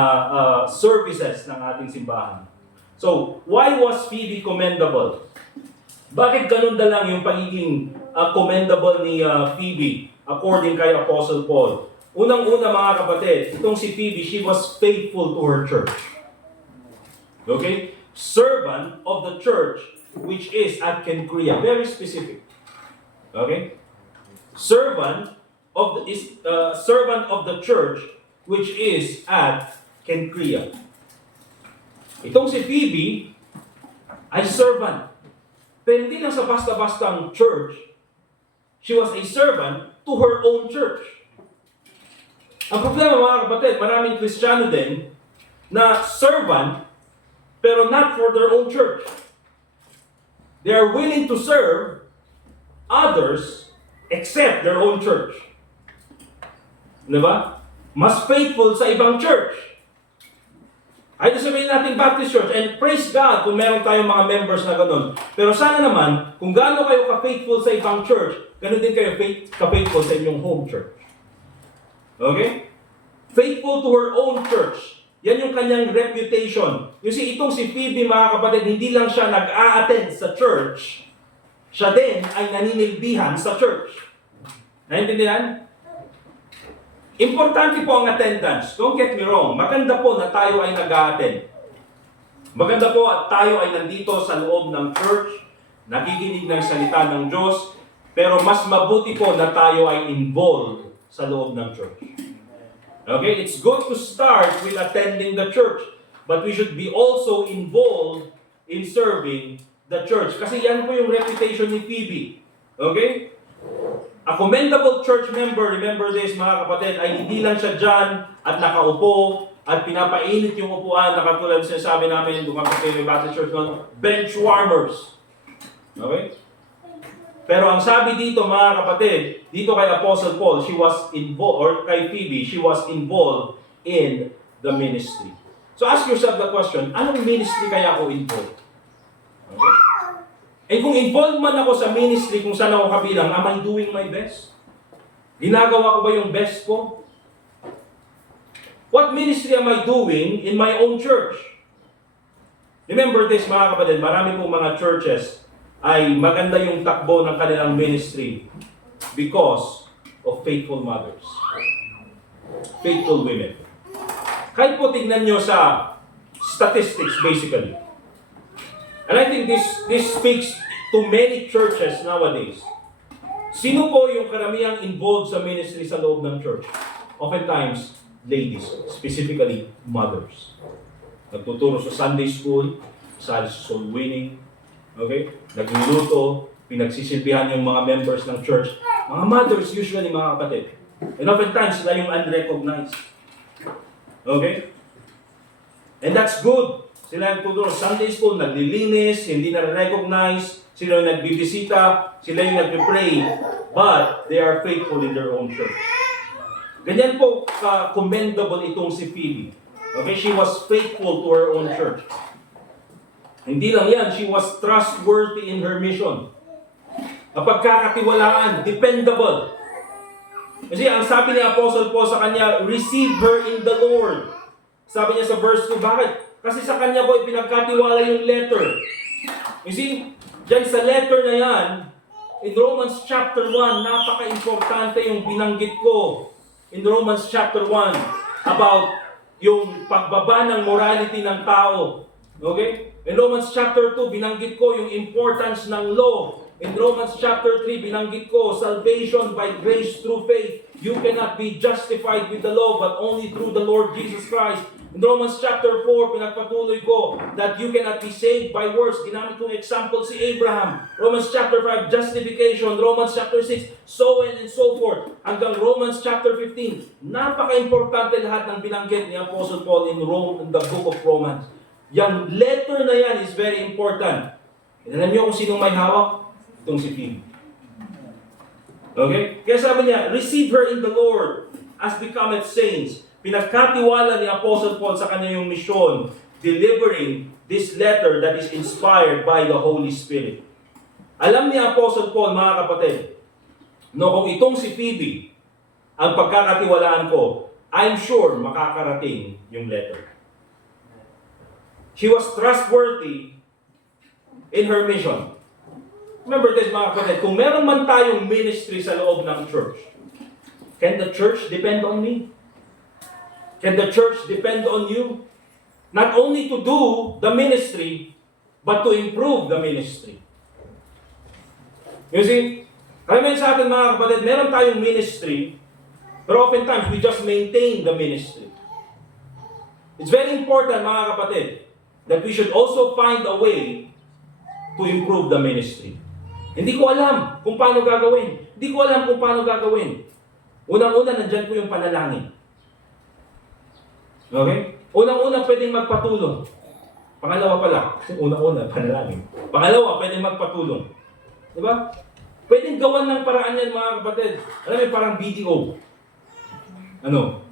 services ng ating simbahan. So, why was Phoebe commendable? Bakit ganun na lang yung pagiging commendable ni Phoebe according kay Apostle Paul? Unang-una, mga kapatid, itong si Phoebe, she was faithful to her church. Okay? Servant of the church, which is at Cenchrea. Very specific. Okay? Servant of the church, which is at Cenchrea. Itong si Phoebe ay servant. Pero hindi lang sa basta-bastang church. She was a servant to her own church. Ang problema, mga kapatid, maraming Kristiyano din na servant pero not for their own church. They are willing to serve others except their own church. Diba? Mas faithful sa ibang church. Ay, sabihin natin Baptist Church, and praise God kung meron tayong mga members na ganun. Pero sana naman, kung gaano kayo ka-faithful sa ibang church, ganun din kayo ka-faithful sa inyong home church. Okay? Faithful to her own church. Yan yung kanyang reputation. You see, itong si Phoebe, mga kapatid, hindi lang siya nag-a-attend sa church, siya din ay naninilbihan sa church. Naintindihan? Importante po ang attendance. Don't get me wrong. Maganda po na tayo ay nag-a-attend. Maganda po at tayo ay nandito sa loob ng church, nakikinig ng salita ng Diyos, pero mas mabuti po na tayo ay involved sa loob ng church. Okay? It's good to start with attending the church, but we should be also involved in serving the church. Kasi yan po yung reputation ni Phoebe. Okay? A commendable church member, remember this mga kapatid, ay hindi lang siya dyan at nakaupo at pinapainit yung upuan na katulad sinasabi namin kung kapag may Baptist Church noon, bench warmers. Okay? Pero ang sabi dito mga kapatid, dito kay Apostle Paul, she was involved, or kay Phoebe, she was involved in the ministry. So ask yourself the question, anong ministry kaya ako involved? Okay? Eh kung involved man ako sa ministry kung saan ako kabilang, am I doing my best? Ginagawa ko ba yung best ko? What ministry am I doing in my own church? Remember this mga kapatid, marami pong mga churches ay maganda yung takbo ng kanilang ministry because of faithful mothers. Faithful women. Kahit po tignan nyo sa statistics basically. And I think this speaks to many churches nowadays. Sino po yung karamihang involved sa ministry sa loob ng church? Oftentimes, ladies, specifically mothers. Nagtuturo sa Sunday school, sa soul winning, okay? Nagluluto, pinagsisilbihan yung mga members ng church. Mga mothers usually, mga kapatid. And oftentimes, sila yung unrecognized. Okay? And that's good. Sila yung tuturo Sunday school, naglilinis, hindi na-recognize, sila yung nagbibisita, sila yung nagpipray, but they are faithful in their own church. Ganyan po commendable itong si Phoebe. Okay, she was faithful to her own church. Hindi lang yan, she was trustworthy in her mission. ang pagkakatiwalaan, dependable. Kasi ang sabi ni Apostle Paul sa kanya, receive her in the Lord. Sabi niya sa verse 2, bakit? Kasi sa kanya ko ipinagkatiwala yung letter. You see, dyan sa letter na yan, in Romans chapter 1, napaka-importante yung binanggit ko in Romans chapter 1 about yung pagbaba ng morality ng tao. Okay? In Romans chapter 2, binanggit ko yung importance ng law. In Romans chapter 3, binanggit ko, salvation by grace through faith. You cannot be justified with the law, but only through the Lord Jesus Christ. In Romans chapter 4, pinagpatuloy ko that you cannot be saved by works. Ginamit kong example si Abraham. Romans chapter 5, justification. Romans chapter 6, so on and so forth. Hanggang Romans chapter 15. Napaka-importante lahat ng binanggit ni Apostle Paul in the book of Romans. Yung letter na yan is very important. Alam niyo kung sinong may hawak? Itong si Phoebe. Okay? Kaya sabi niya, receive her in the Lord as becometh saints. Pinagkatiwala ni Apostle Paul sa kanya yung misyon, delivering this letter that is inspired by the Holy Spirit. Alam ni Apostle Paul, mga kapatid, no, kung itong si Phoebe ang pagkakatiwalaan ko, I'm sure makakarating yung letter. She was trustworthy in her mission. Remember this, mga kapatid, kung meron man tayong ministry sa loob ng church, can the church depend on me? Can the church depend on you? Not only to do the ministry, but to improve the ministry. You see, kaya sa atin, mga kapatid, meron tayong ministry, pero oftentimes we just maintain the ministry. It's very important, mga kapatid, that we should also find a way to improve the ministry. Hindi ko alam kung paano gagawin. Hindi ko alam kung paano gagawin. Unang-una, nandyan po yung panalangin. Okay? Unang-una, pwedeng magpatulong. Pangalawa pala, unang-una, panalangin. Pangalawa, pwedeng magpatulong. Diba? Pwedeng gawan ng paraan yan, mga kapatid. Alam mo, parang BDO. Ano?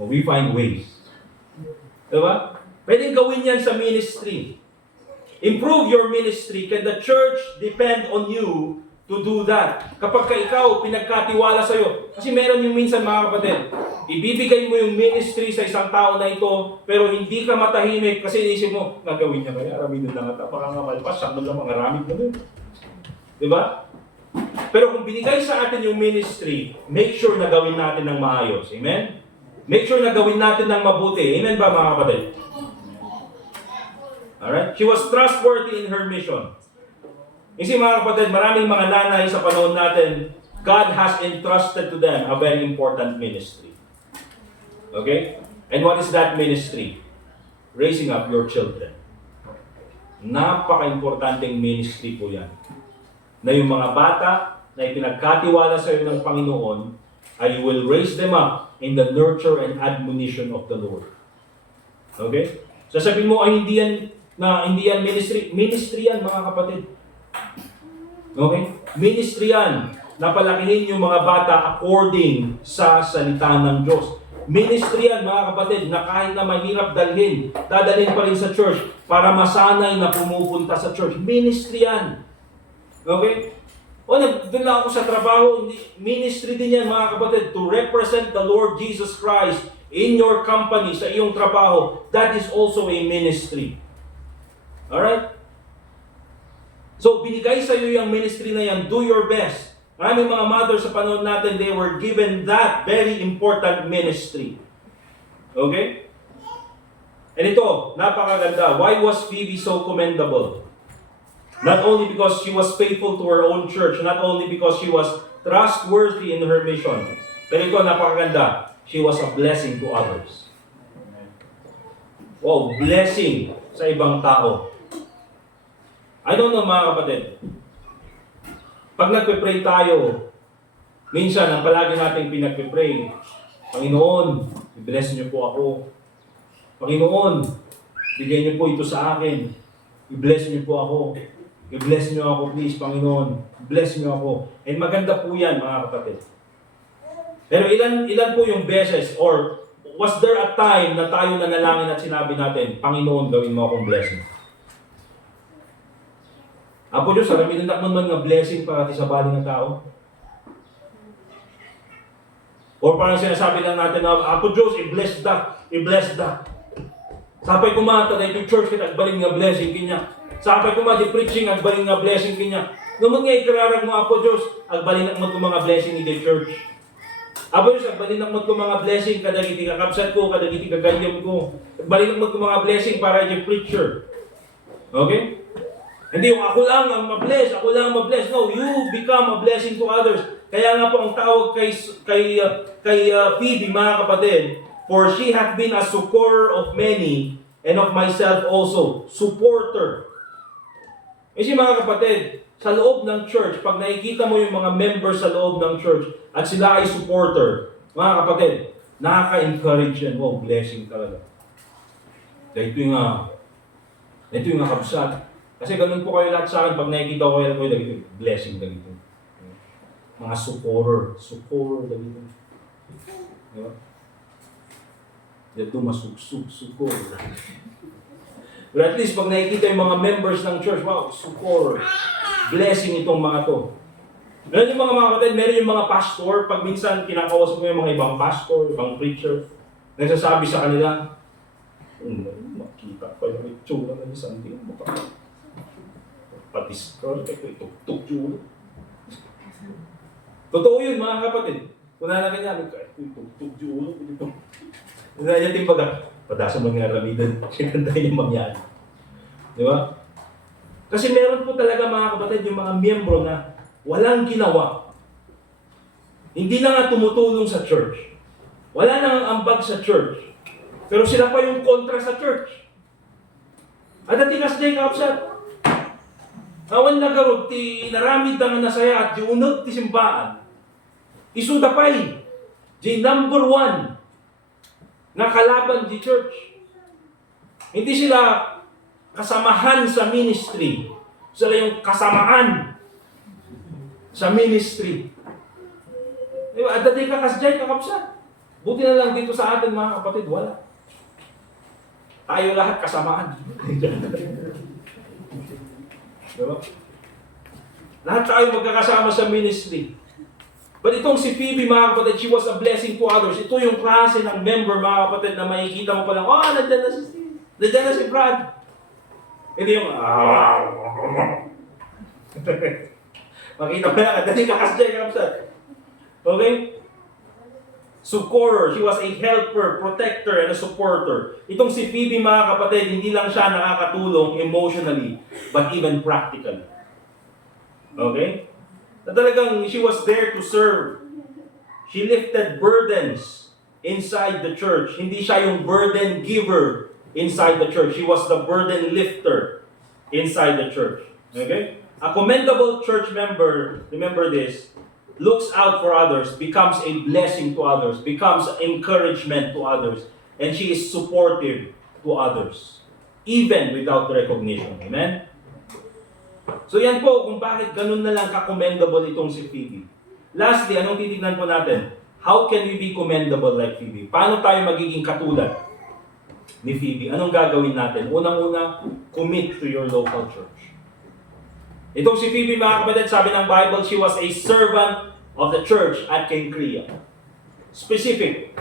Well, we find ways. Diba? Pwedeng gawin yan sa ministry. Improve your ministry. Can the church depend on you to do that? Kapag ka ikaw, pinagkatiwala sa'yo. Kasi meron yung minsan, mga kapatid, ibibigay mo yung ministry sa isang tao na ito, pero hindi ka matahimik kasi inisip mo, gagawin niya kaya, aramidin lang ata, parang malpas, sakto lang mga aramid na doon. Diba? Pero kung binigay sa atin yung ministry, make sure na gawin natin ng maayos. Amen? Make sure na gawin natin ng mabuti. Amen ba, mga kapatid? Alright? She was trustworthy in her mission. Kasi mga kapatid, maraming mga nanay sa panahon natin, God has entrusted to them a very important ministry. Okay? And what is that ministry? Raising up your children. Napaka-importanting ministry po yan. Na yung mga bata na ipinagkatiwala sa iyo ng Panginoon, ay you will raise them up in the nurture and admonition of the Lord. Okay? Sasabihin mo, ay hindi yan ministry. Ministry yan, mga kapatid. Okay? Ministry yan. Napalakihin yung mga bata according sa salita ng Diyos. Ministry yan, mga kapatid, na kahit na mahirap dadalhin pa rin sa church para masanay na pumupunta sa church. Ministry yan. Okay? O, doon lang ako sa trabaho. Ministry din yan, mga kapatid, to represent the Lord Jesus Christ in your company, sa iyong trabaho. That is also a ministry. Alright? So, binigay sa iyo yung ministry na yan. Do your best. Maraming mga mothers sa panahon natin, they were given that very important ministry. Okay? And ito, napakaganda. Why was Phoebe so commendable? Not only because she was faithful to her own church, not only because she was trustworthy in her mission, pero ito, napakaganda. She was a blessing to others. Wow, blessing sa ibang tao. I don't know, mga kapatid. Pag nagpe-pray tayo, minsan ang palagi nating pinagpe-pray, Panginoon, i-bless niyo po ako. Panginoon, bigay niyo po ito sa akin. I-bless niyo po ako. I-bless niyo ako, please, Panginoon. Bless niyo ako. And maganda po yan, mga kapatid. Pero ilan po yung beses, or was there a time na tayo nanalangin at sinabi natin, Panginoon, gawin mo akong blessing? Apo Diyos, alam nila man nga blessing para sa bali ng tao. Or parang sinasabi lang natin na, Apo Diyos, i-bless da. Sapay kumata na itong church kita, agbaling nga blessing kanya. Sapay kumata preaching, agbaling nga blessing kanya. Naman nga ikararag mo, Apo Diyos, agbaling mo itong mga blessing ni the church. Apo Diyos, agbaling mo itong mga blessing, kadagiti kakapsat ko, kadagiti kagayom ko. Agbaling mo itong mga blessing para yung preacher. Okay? Hindi yung ako lang ang mabless, ako lang ang mabless. No, you become a blessing to others. Kaya nga po ang tawag kay Phoebe, mga kapatid, for she hath been a succorer of many, and of myself also, supporter. Kasi mga kapatid, sa loob ng church, pag nakikita mo yung mga members sa loob ng church, at sila ay supporter, mga kapatid, nakaka-encourage yan. Wow, blessing talaga. Ito yung kabsat. Kasi ganun po kayo lahat sa akin, pag nakikita ko kayo, blessing na dito. Mga supporter na dito. Diba? Dito masuksuk. But at least pag nakikita yung mga members ng church, wow, supporter. Blessing itong mga to. Meron yung mga kapatid, meron yung mga pastor, pag minsan kinakausap mo yung mga ibang pastor, ibang preacher, nagsasabi sa kanila, makita pa yung itsura na yung Sunday, patiskrol, tuk yun. Totoo yun, mga kapatid. Kung nalagay niya, tuk yun. Kung nalagay niya timbaga, padasa mo nga ramidan, sinanda yung mangyari. Di ba? Kasi meron po talaga, mga kapatid, yung mga miyembro na walang ginawa. Hindi na nga tumutulong sa church. Wala na ang ambag sa church. Pero sila pa yung kontra sa church. At tikas na yung kapsat. Awan na garot, ti naramid na nga nasaya at di unod ti simbaan. Isuda pa'y, di number 1 na kalaban di church. Hindi sila kasamahan sa ministry. Sila yung kasamaan sa ministry. Diba? At dati kakasjay, kakapsat. Buti na lang dito sa atin, mga kapatid, wala. Tayo lahat kasamaan. Diba? Lahat tayo magkakasama sa ministry. But itong si Phoebe, mga kapatid, she was a blessing to others. Ito yung klase ng member, mga kapatid, na makikita mo pa lang, oh, nandiyan na si Brad. Hindi yung, makita mo lang, dati kakasjay, kapsat. Okay? Succorer, she was a helper, protector, and a supporter. Itong si Phoebe, mga kapatid, hindi lang siya nakakatulong emotionally, but even practically. Okay? Na talagang she was there to serve. She lifted burdens inside the church. Hindi siya yung burden giver inside the church. She was the burden lifter inside the church. Okay? A commendable church member, remember this, looks out for others, becomes a blessing to others, becomes encouragement to others, and she is supportive to others, even without recognition. Amen? So yan po kung bakit ganun na lang ka-commendable itong si Phoebe. Lastly, anong titignan po natin? How can we be commendable like Phoebe? Paano tayo magiging katulad ni Phoebe? Anong gagawin natin? Unang-una, commit to your local church. Itong si Phoebe, mga kapatid, sabi ng Bible, she was a servant of the church at Cenchrea. Specific.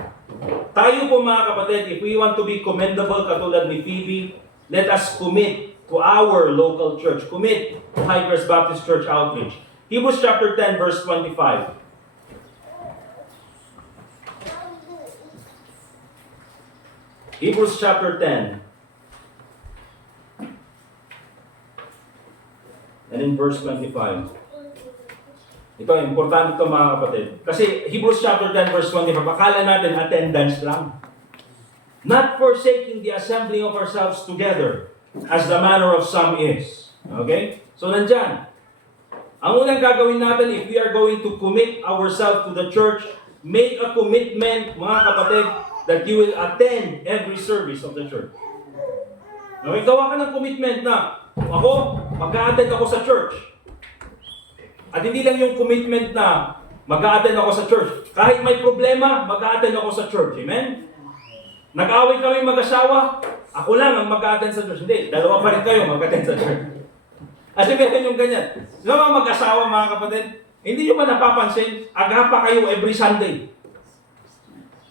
Tayo po, mga kapatid, if we want to be commendable katulad ni Phoebe, let us commit to our local church. Commit to Highcrest Baptist Church Outreach. Hebrews chapter 10, verse 25. Hebrews chapter 10. And in verse 25. Ito, importante ito, mga kapatid. Kasi Hebrews chapter 10, verse 25, akala natin attendance lang. Not forsaking the assembling of ourselves together, as the manner of some is. Okay? So, nandyan. Ang unang gagawin natin, if we are going to commit ourselves to the church, make a commitment, mga kapatid, that you will attend every service of the church. Okay? Gawa ka ng commitment na, ako, mag-a-attend ako sa church. At hindi lang yung commitment na mag-a-attend ako sa church. Kahit may problema, mag-a-attend ako sa church. Amen? Nag-away kami mag-asawa, ako lang ang mag-a-attend sa church. Hindi, dalawa pa rin kayo mag-attend sa church. Kasi meron yung ganyan. Alam mo mag-asawa mga kapatid, hindi nyo ba napapansin, agapa kayo every Sunday.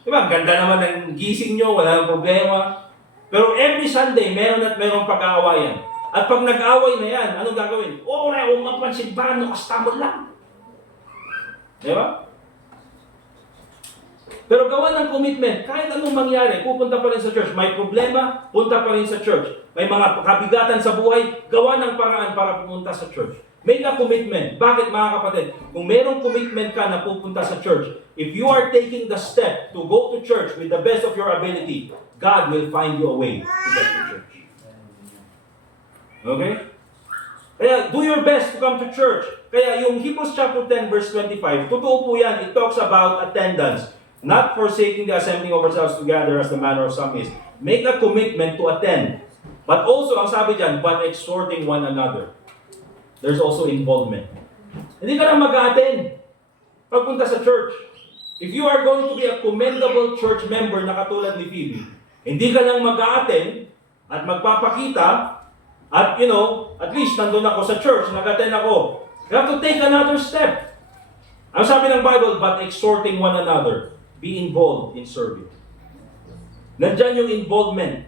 Diba, ganda naman ng gising nyo, wala nang problema. Pero every Sunday, meron at merong pag-aawayan. At pag nag-aaway na yan, anong gagawin? Wala akong mapansin ba, kastamol lang. Diba? Pero gawa ng commitment, kahit anong mangyari, pupunta pa rin sa church. May problema, punta pa rin sa church. May mga kabigatan sa buhay, gawa ng paraan para pumunta sa church. Make a commitment. Bakit mga kapatid? Kung merong commitment ka na pupunta sa church, if you are taking the step to go to church with the best of your ability, God will find you a way to get to church. Okay? Kaya do your best to come to church. Kaya yung Hebrews chapter 10 verse 25, totoo po yan. It talks about attendance. Not forsaking the assembling of ourselves together as the manner of some is. Make a commitment to attend. But also, ang sabi dyan, but exhorting one another. There's also involvement. Hindi ka lang mag-attend pagpunta sa church. If you are going to be a commendable church member na katulad ni Phoebe, hindi ka lang mag-attend at magpapakita at at least nandun ako sa church, nag-attend ako. You have to take another step. Ang sabi ng Bible, but exhorting one another. Be involved in serving. Nandyan yung involvement.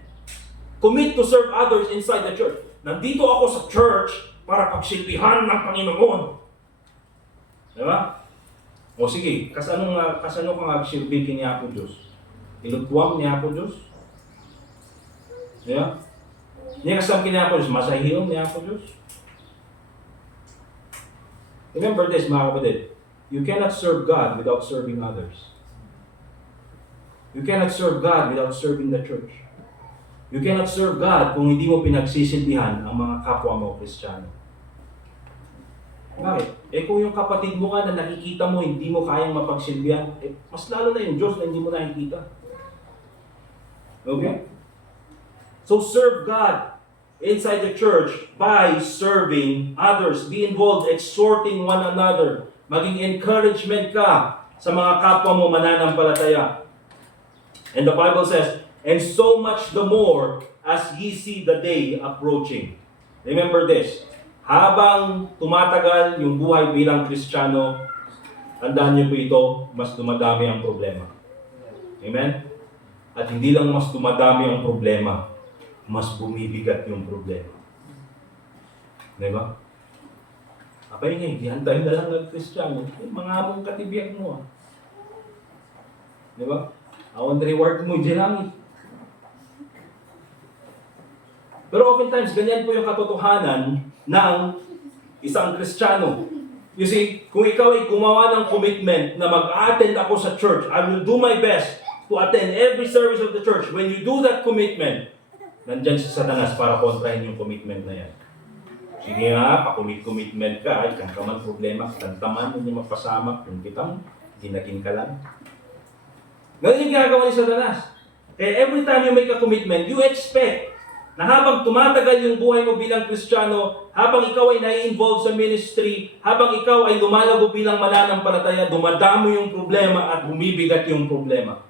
Commit to serve others inside the church. Nandito ako sa church para pagsilbihan ng Panginoon. Diba? O sige, kasano ka magsilbi niya po Diyos? Ilutwang niya po Diyos? Diba? Niya kasam niya po Diyos, masahiyong niya po Diyos? Remember this mga kapatid, you cannot serve God without serving others. You cannot serve God without serving the church. You cannot serve God kung hindi mo pinagsisilbihan ang mga kapwa mo Kristiyano. Bakit? Kung yung kapatid mo ka na nakikita mo, hindi mo kayang mapagsilbihan, mas lalo na yung Diyos na hindi mo nakikita. Okay? So serve God inside the church by serving others. Be involved, exhorting one another. Maging encouragement ka sa mga kapwa mo mananampalataya. And the Bible says, and so much the more as ye see the day approaching. Remember this, habang tumatagal yung buhay bilang Kristiyano, tandaan niyo po ito, mas dumadami ang problema. Amen? At hindi lang mas dumadami ang problema, mas bumibigat yung problema. Diba? Apay nga, hihantayin na lang ng Kristiyano, mga among katibiyag mo. Diba? Awan reward mo dyan langit. Pero oftentimes, ganyan po yung katotohanan ng isang Kristiyano. You see, kung ikaw ay gumawa ng commitment na mag-attend ako sa church, I will do my best to attend every service of the church. When you do that commitment, nandyan si Satanas para kontrahin yung commitment na yan. Sige nga, pa-commitment ka, ay kang kaman problema, kantaman, hindi mapasamak, yung kitang, ginagin ka lang. Ganyan yung ginagawa ni Satanas. Kaya every time you make a commitment, you expect na habang tumatagal yung buhay mo bilang Kristiyano, habang ikaw ay nai-involve sa ministry, habang ikaw ay lumalago bilang mananampalataya, dumadami yung problema at bumibigat yung problema.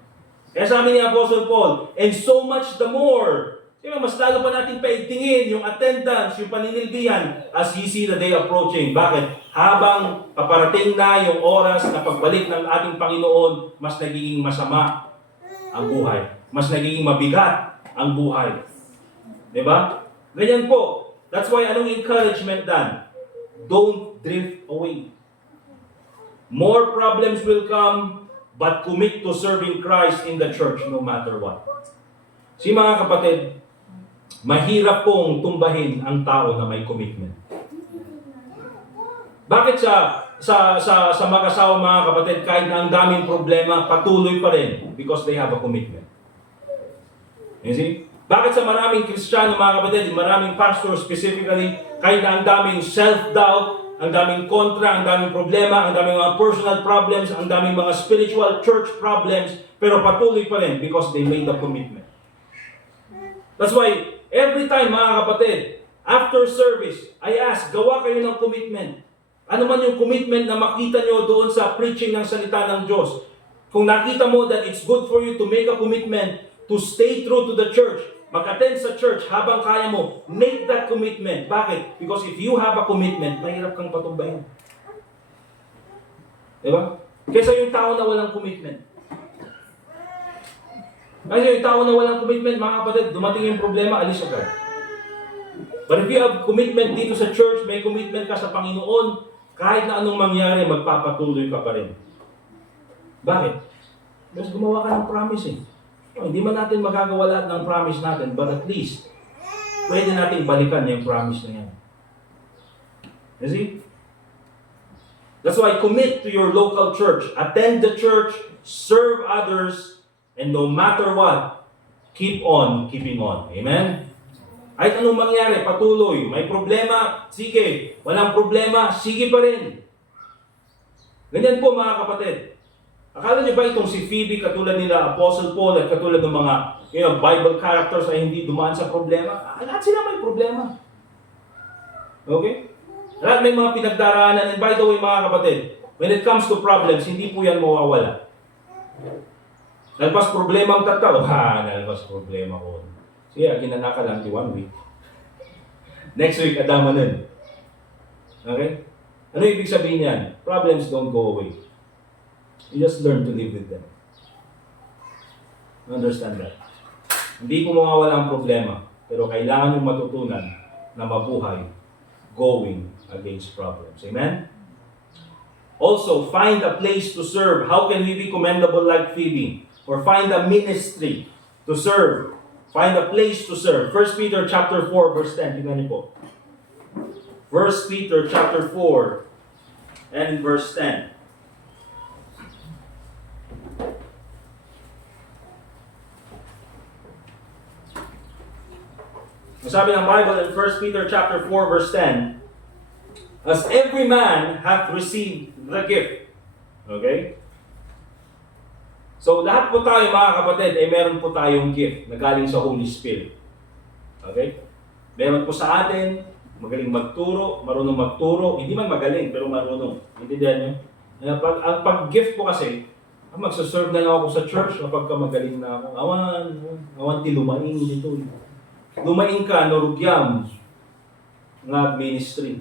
Kaya sabi ni Apostle Paul, and so much the more, mas lalo pa natin paigtingin yung attendance, yung paninilbihan as ye see the day approaching. Bakit? Habang paparating na yung oras na pagbalik ng ating Panginoon, mas nagiging masama ang buhay. Mas nagiging mabigat ang buhay. Diba? Ganyan po. That's why anong encouragement dan? Don't drift away. More problems will come, but commit to serving Christ in the church no matter what. Si mga kapatid, mahirap pong tumbahin ang tao na may commitment. Bakit sa mag-asawa mga kapatid, kahit na ang daming problema, patuloy pa rin? Because they have a commitment. You see? Bakit sa maraming Kristiyano mga kapatid, maraming pastors specifically, kahit na ang daming self-doubt, ang daming kontra, ang daming problema, ang daming mga personal problems, ang daming mga spiritual church problems, pero patuloy pa rin because they made a commitment. That's why, every time mga kapatid, after service, I ask, gawa kayo ng commitment. Ano man yung commitment na makita nyo doon sa preaching ng salita ng Diyos. Kung nakita mo that it's good for you to make a commitment to stay true to the church, mag-attend sa church habang kaya mo. Make that commitment. Bakit? Because if you have a commitment, mahirap kang patumbayin. Diba? Kesa yung tao na walang commitment. Kasi yung tao na walang commitment, mga kapatid, dumating yung problema, alis agad. But if you have commitment dito sa church, may commitment ka sa Panginoon, kahit na anong mangyari, magpapatuloy ka pa rin. Bakit? Mas gumawa ka ng promise eh. Hindi man natin magagawa lahat ng promise natin, but at least, pwede natin balikan yung promise na yan. You see? That's why commit to your local church. Attend the church, serve others, and no matter what, keep on keeping on. Amen? Kahit anong mangyari, patuloy. May problema, sige. Walang problema, sige pa rin. Ganyan po mga kapatid. Akala niyo ba itong si Phoebe, katulad nila Apostle Paul at katulad ng mga Bible characters ay hindi dumaan sa problema? Lahat sila may problema. Okay? Lahat may mga pinagdaraanan. And by the way mga kapatid, when it comes to problems, hindi po yan mawawala. Nalpas problema ang tataw. Nalpas problema ko. Siya, ginanaka lang di 1 week. Next week, adama nun. Okay? Ano ibig sabihin yan? Problems don't go away. You just learn to live with them. Understand that? Hindi po mawawala ang problema, pero kailangan yung matutunan na mabuhay going against problems. Amen? Also, find a place to serve. How can we be commendable like Phoebe? Or find a ministry to serve. Find a place to serve. 1 Peter chapter 4, verse 10. Tingnan niyo po. 1 Peter chapter 4 and verse 10. Sabi ng Bible in 1 Peter chapter 4 verse 10, as every man hath received the gift. Okay? So lahat po tayo mga kapatid ay meron po tayong gift na galing sa Holy Spirit. Okay? Meron po sa atin, magaling magturo, marunong magturo, hindi man magaling pero marunong. Intindihan niyo? Ang pag-gift po kasi, magsaserve na lang ako sa church kapag magaling na ako. Awan ti lumaing dito. Lumaing ka, norugyam nga ministry.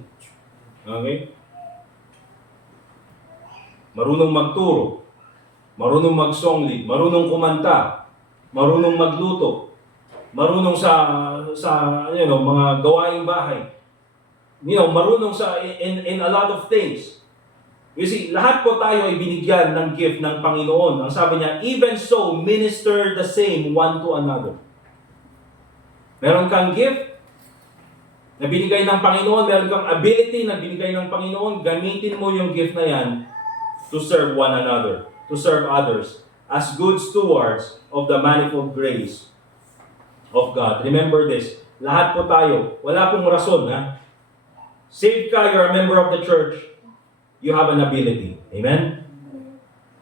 Okay? Marunong magturo, marunong mag-song lead, marunong kumanta, marunong magluto, marunong sa mga gawaing bahay. Marunong in a lot of things. You see, lahat po tayo ay binigyan ng gift ng Panginoon. Ang sabi niya, even so, minister the same one to another. Meron kang gift na binigay ng Panginoon, meron kang ability na binigay ng Panginoon, gamitin mo yung gift na yan to serve one another, to serve others, as good stewards of the manifold grace of God. Remember this, lahat po tayo, wala pong rason, ha? Saved ka, you're a member of the church, you have an ability. Amen?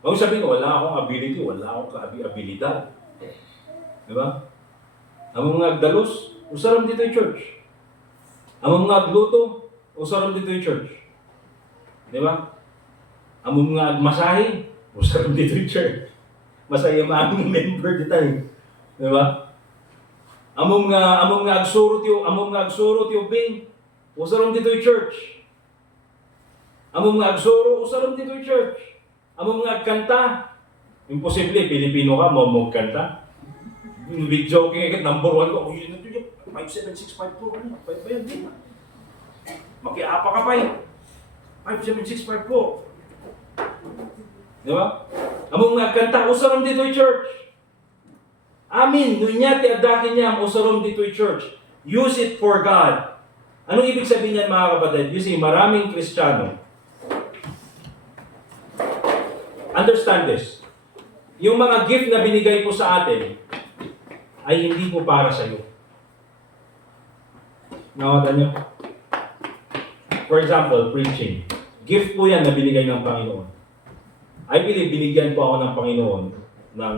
Huwag sabihin, wala akong ability, wala akong abilidad. Diba? Ang mga agdalos, usaram dito yung church. Ang mga agluto, usaram dito yung church. Di ba? Ang mga agmasahe, usaram dito yung church. Masaya maaming member dito eh. Di ba? Ang mga agsurot yung bing, usaram dito yung church. Ang mga agsuro, usaram dito yung church. Ang mga agkanta, imposible, Pilipino ka, mo magkanta. With joking agad, number 1 ko, yun na ito yung 57654, ano? 5 ba yan, di ba? Makiapa ka pa eh. 57654. Di ba? Among nga kanta, usaram dito yung church. Amin, nunyati adakin niya, usaram dito yung church. Use it for God. Anong ibig sabihin niyan mga kapatid? You see, maraming Kristiyano. Understand this. Yung mga gift na binigay po sa atin, ay hindi po para sa iyo. Nawatan niyo? For example, preaching. Gift po yan na binigay ng Panginoon. I believe binigyan po ako ng Panginoon ng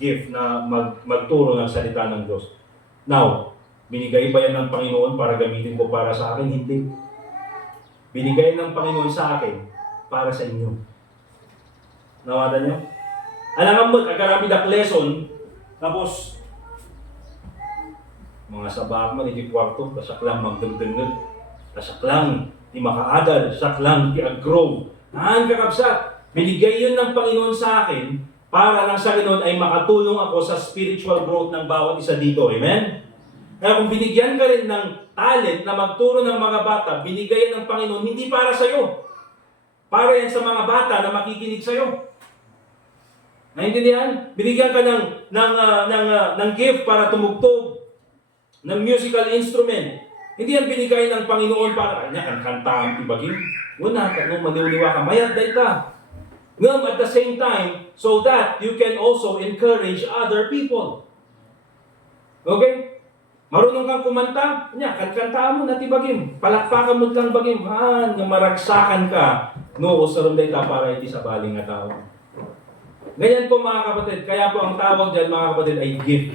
gift na magturo ng salita ng Diyos. Now, binigay ba yan ng Panginoon para gamitin ko para sa akin? Hindi. Binigay ng Panginoon sa akin para sa inyo. Nawatan niyo? Alam mo, agarami dak lesson, tapos Mga sabak mo, hindi kwarto, tasak lang magdagdagdag. Tasak lang, di makaadal, tasak lang, diag-grow. Kakabsat, binigay yun ng Panginoon sa akin para lang sa Panginoon ay makatulong ako sa spiritual growth ng bawat isa dito. Amen? Kaya kung binigyan ka rin ng talent na magturo ng mga bata, binigay yan ng Panginoon hindi para sa iyo. Para yan sa mga bata na makikinig sa iyo. Naintindihan? Binigyan ka ng gift para tumugtog ng musical instrument. Hindi yan binigay ng Panginoon para kanya kanta ang tibagin. Una, kung maliwliwa ka, mayat day ka. Ngam at the same time, so that you can also encourage other people. Okay? Marunong kang kumanta, kantaan mo na tibagin. Palakpakan mo lang bagim. Nga maragsakan ka. No, usaron day ta para hindi sa baling nga tao. Ganyan po mga kapatid. Kaya po ang tawag dyan mga kapatid ay gift.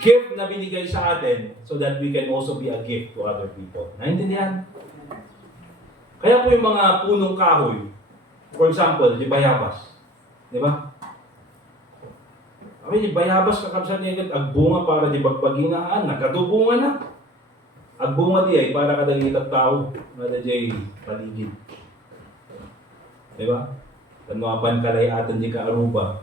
Gift na binigay sa atin so that we can also be a gift to other people. Naintindihan? Kaya po yung mga punong kahoy, for example, di bayabas. Di ba? Di bayabas kakabsat niya agad, agbunga para di bagbaginaan, nakadubunga na. Agbunga di ay para kadagit at tao, na di paligid. Di ba? Panuapan kalay atin di ka aruba.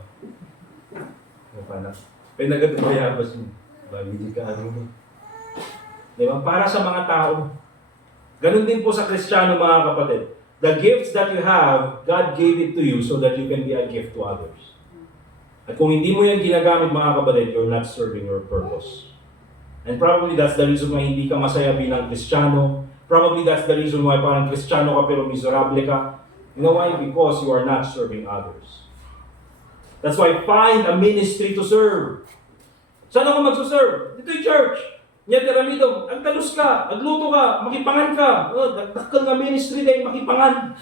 Pinagat bayabas mo, bagi di ka aruba. Di ba? Para sa mga tao. Ganun din po sa Kristiyano mga kapatid. The gifts that you have, God gave it to you so that you can be a gift to others. At kung hindi mo yan ginagamit mga kapatid, you're not serving your purpose. And probably that's the reason why hindi ka masaya bilang Kristiyano. Probably that's the reason why parang Kristiyano ka pero miserable ka. You know why? Because you are not serving others. That's why find a ministry to serve. Saan ako magsuserve? Dito yung church. Nya tiramito, agtalus ka, agluto ka, makipangan ka. Dagdakal nga ministry dahil makipangan.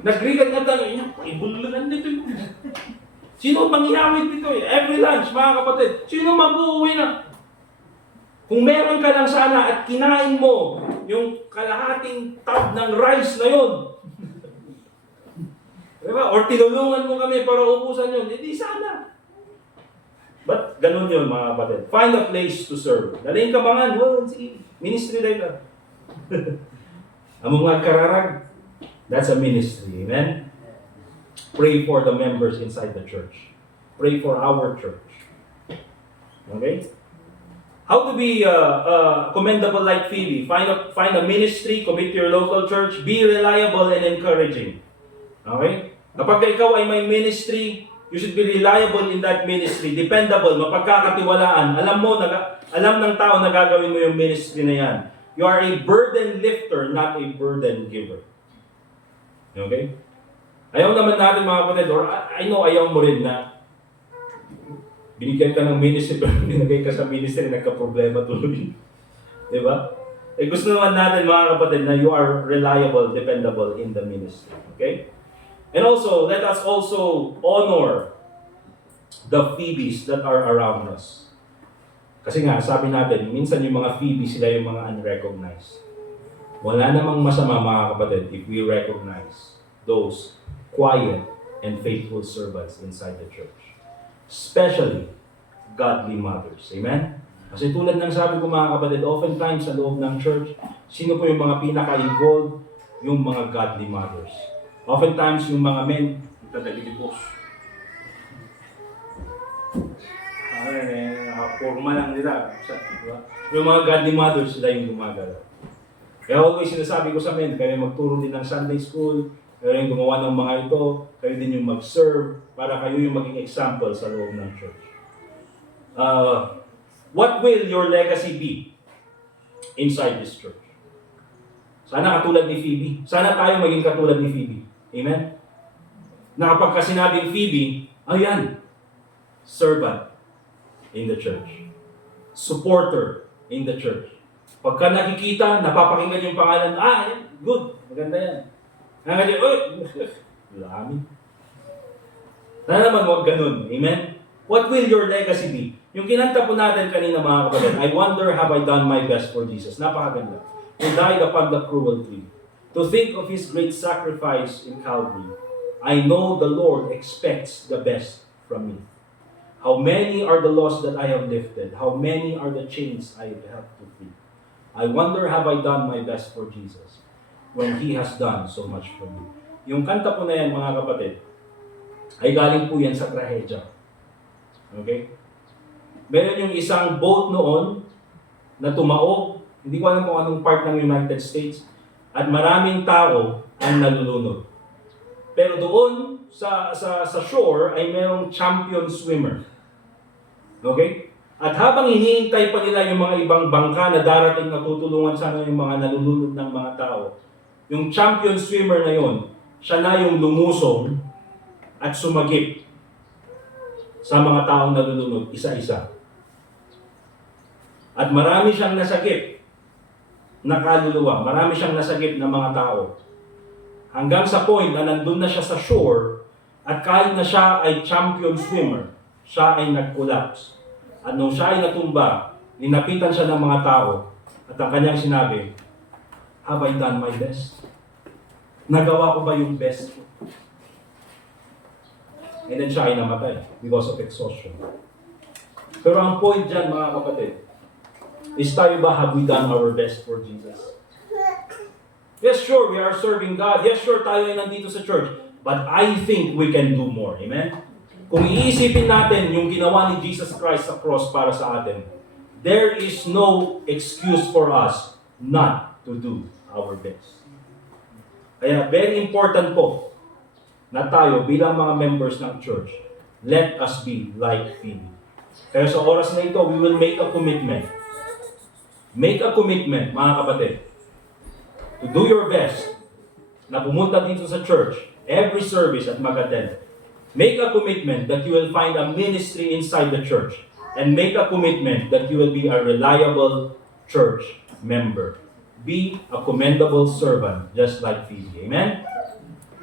Nagrigat nga tayo, ibulunan dito. Sino mangyawid dito? Every lunch, mga kapatid, sino mag-uuwi na? Kung meron ka lang sana at kinain mo yung kalahating tub ng rice na yun, diba? Or tinulungan mo kami para ubusan yun, hindi sana. But ganun yun mga kapatid. Find a place to serve. Dalayin ka bangan, sige, ministry dahil ka. Among mga kararag, that's a ministry. Amen? Pray for the members inside the church. Pray for our church. Okay? How to be commendable like Phoebe? Find a ministry, commit to your local church, be reliable and encouraging. Okay? Kapag ikaw ay may ministry, you should be reliable in that ministry, dependable, mapagkakatiwalaan. Alam ng tao na gagawin mo yung ministry na yan. You are a burden lifter, not a burden giver. Okay? Ayaw naman natin mga kapatid, or I know ayaw mo rin na binigyan ka ng ministry, pero binigay ka sa ministry, nagka-problema tuloy. Diba? Gusto naman natin mga kapatid na you are reliable, dependable in the ministry. Okay? And also, let us also honor the Phoebes that are around us. Kasi nga, sabi natin, minsan yung mga Phoebe, sila yung mga unrecognized. Wala namang masama mga kapatid if we recognize those quiet and faithful servants inside the church. Especially godly mothers. Amen? Kasi tulad ng sabi ko mga kapatid, oftentimes sa loob ng church, sino po yung mga pinaka-involved? Yung mga godly mothers. Oftentimes, yung mga men, itadagitipos. Nakaporma lang nila. Diba? Yung mga godly mothers, sila yung gumagalaw. Kaya always sinasabi ko sa men, kayo magturo din ng Sunday school, kayo yung gumawa ng mga ito, kayo din yung mag-serve, para kayo yung maging example sa loob ng church. What will your legacy be inside this church? Sana katulad ni Phoebe. Sana tayo maging katulad ni Phoebe. Amen? Na kapag sinabing Phoebe, ayan, servant in the church. Supporter in the church. Pagka nakikita, napapakinggan yung pangalan, good, maganda yan. Ngayon, lami. Sana naman huwag ganun. Amen? What will your legacy be? Yung kinanta po natin kanina mga kapatid, I wonder have I done my best for Jesus. Napakaganda. He died upon the cruel tree. To think of His great sacrifice in Calvary, I know the Lord expects the best from me. How many are the lost that I have lifted? How many are the chains I have helped to free? I wonder, have I done my best for Jesus when He has done so much for me? Yung kanta po na yan, mga kapatid, ay galing po yan sa trahedya. Okay? Meron yung isang boat noon na tumaob, hindi ko alam kung anong part ng United States, at maraming tao ang nalulunod. Pero doon sa shore ay mayroong champion swimmer. Okay? At habang hinihintay pa nila yung mga ibang bangka na darating na tutulungan sana yung mga nalulunod ng mga tao, yung champion swimmer na yon, siya na yung lumusong at sumagip sa mga taong nalulunod, isa-isa. At marami siyang nasagip na kaluluwa, marami siyang nasagip na mga tao. Hanggang sa point na nandun na siya sa shore at kahit na siya ay champion swimmer, siya ay nag-collapse. At nung siya ay natumba, linapitan siya ng mga tao at ang kanyang sinabi, have I done my best? Nagawa ko ba yung best ko? And then siya ay namatay because of exhaustion. Pero ang point dyan, mga kapatid, is tayo ba, have we done our best for Jesus? Yes, sure, we are serving God. Yes, sure, tayo ay nandito sa church. But I think we can do more. Amen? Kung iisipin natin yung ginawa ni Jesus Christ sa cross para sa atin, there is no excuse for us not to do our best. Kaya very important po na tayo bilang mga members ng church, let us be like Phoebe. Kaya sa oras na ito, we will make a commitment. Make a commitment, mga kapatid, to do your best na pumunta dito sa church, every service at mag-attend. Make a commitment that you will find a ministry inside the church. And make a commitment that you will be a reliable church member. Be a commendable servant, just like Phoebe. Amen?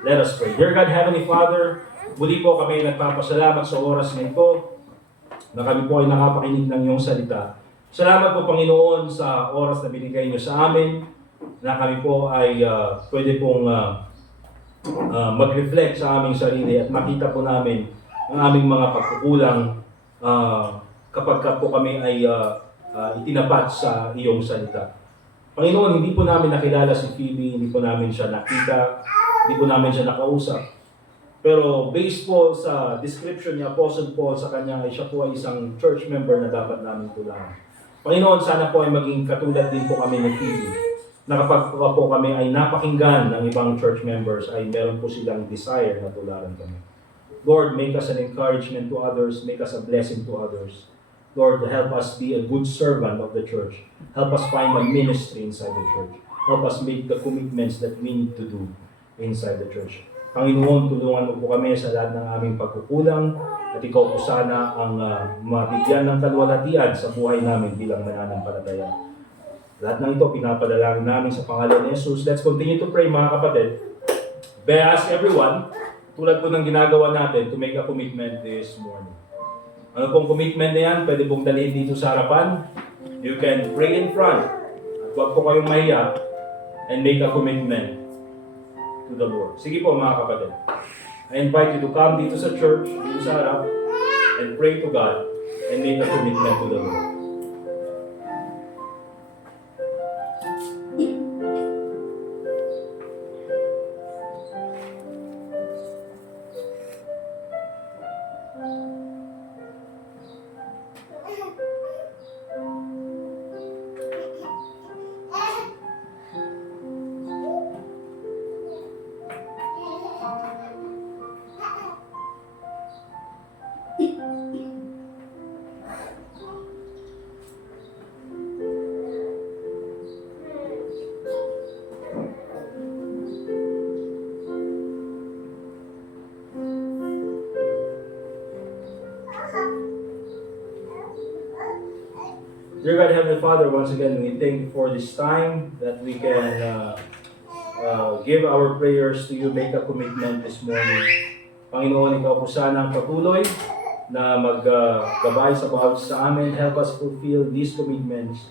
Let us pray. Dear God, Heavenly Father, muli po kami nagpapasalamat sa oras na ito na kami po ay nakapakinig ng iyong salita. Salamat po, Panginoon, sa oras na binigay niyo sa amin, na kami po ay pwede pong mag-reflect sa aming sarili at makita po namin ang aming mga pagkukulang kapag po kami ay itinapat sa iyong salita. Panginoon, hindi po namin nakilala si Phoebe, hindi po namin siya nakita, hindi po namin siya nakausap. Pero based po sa description ni Apostle Paul sa kanya, ay siya po ay isang church member na dapat namin tulungan. Panginoon, sana po ay maging katulad din po kami ni Phoebe, na kapag po kami ay napakinggan ng ibang church members, ay meron po silang desire na tularan kami. Lord, make us an encouragement to others, make us a blessing to others. Lord, help us be a good servant of the church. Help us find a ministry inside the church. Help us make the commitments that we need to do inside the church. Panginoon, tulungan mo po kami sa lahat ng aming pagkukulang at ikaw po sana ang mabigyan ng kalwalhatian sa buhay namin bilang mananampalataya. Lahat ng ito pinapadalangin namin sa pangalan ni Jesus. Let's continue to pray, mga kapatid. May I ask everyone, tulad po ng ginagawa natin, to make a commitment this morning. Ano pong commitment na yan? Pwede pong dalhin dito sa harapan. You can pray in front. At huwag po kayong mahiya and make a commitment to the Lord. Sige po, mga kapatid. I invite you to come dito sa church, dito sa harap, and pray to God and make a commitment to the Lord. Dear God, Heavenly Father, once again, we thank you for this time that we can give our prayers to you, make a commitment this morning. Panginoon, ikaw po sana ang patuloy na maggabay sa bawat sa amin. Help us fulfill these commitments.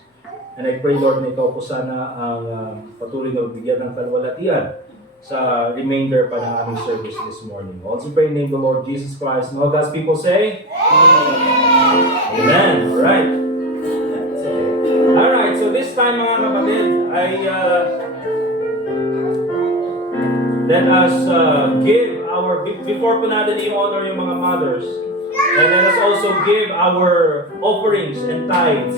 And I pray, Lord, na ikaw po sana ang patuloy na bigyan ng kalwalhatian sa remainder pa ng aming service this morning. Also pray in the name of the Lord Jesus Christ. And all God's people say, Amen. Alright. Alright, so this time mga kapatid, let us give our, before po natin i-honor yung mga mothers, and let us also give our offerings and tithes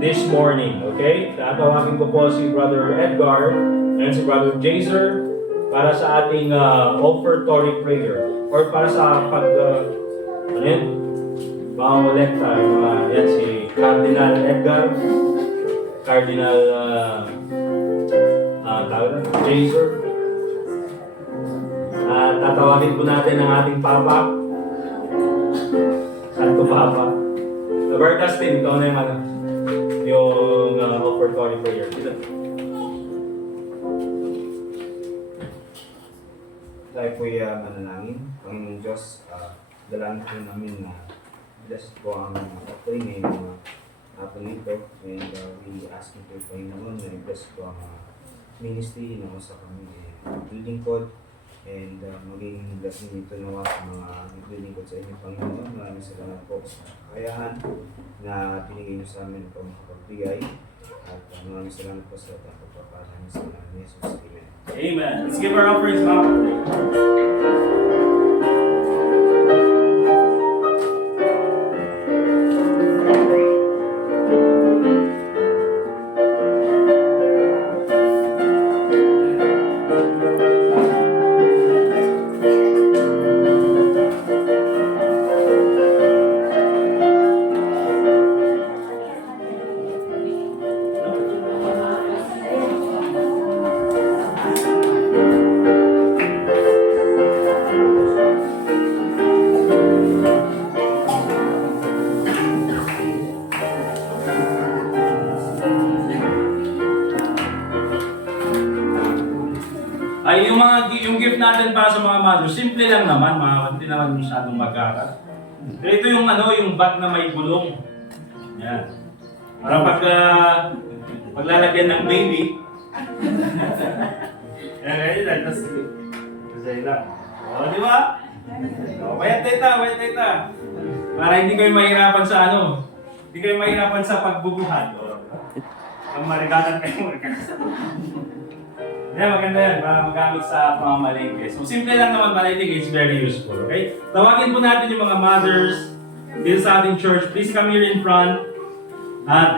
this morning, okay? Tatawagin ko po si Brother Edgar and si Brother Jazer para sa ating offertory prayer or para sa mga yan si Cardinal Edgar, Cardinal Jazer. Tatawagin po natin ang ating Papa, Santo Papa. Brother Dustin, ikaw na yung offertory prayer. Tayo po'y manalangin. Panginoon Diyos, dalangin po namin na bless po ang offering ngayong hapon nito. And we ask you po, Panginoon, na bless po ang ministry na sa kami naglilingkod. And maging blessing nito nawa sa mga naglilingkod sa inyo, Panginoon. Maraming salamat po sa kakayahan na binigay niyo sa amin ito makapagbigay. At maraming salamat po sa pagpapalaman sa mga ni Jesus. Amen. Amen. Let's give our offerings now. Ay, yung gift natin para sa mga mothers, simple lang naman, hindi naman masyadong magkara. Pero ito yung yung bag na may gulong. Yan. Para paglalagyan ng baby. Yan, tapos lang. O, di ba? O, wait tita. Para hindi kayo mahirapan sa hindi kayo mahirapan sa pagbubuhat. Kung marigalan kayo, yeah, maganda yan para magamit sa pamamalengke. So, simple lang naman, but I think it's very useful, okay? Tawagin po natin yung mga mothers dito sa ating church. Please come here in front. At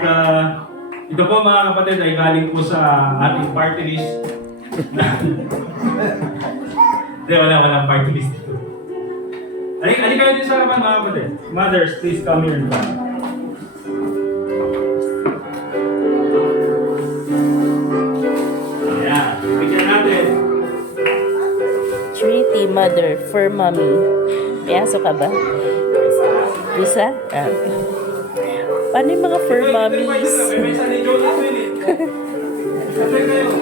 ito po mga kapatid ay galing po sa ating party list. Hindi, walang party list dito. Alin kayo din sa harapan mga kapatid. Mothers, please come here in front. Treaty mother for mommy. May aso ka ba? Pusa? Paano yung mga fur mommies? May isa ni Joe natin eh. Kasi kayo.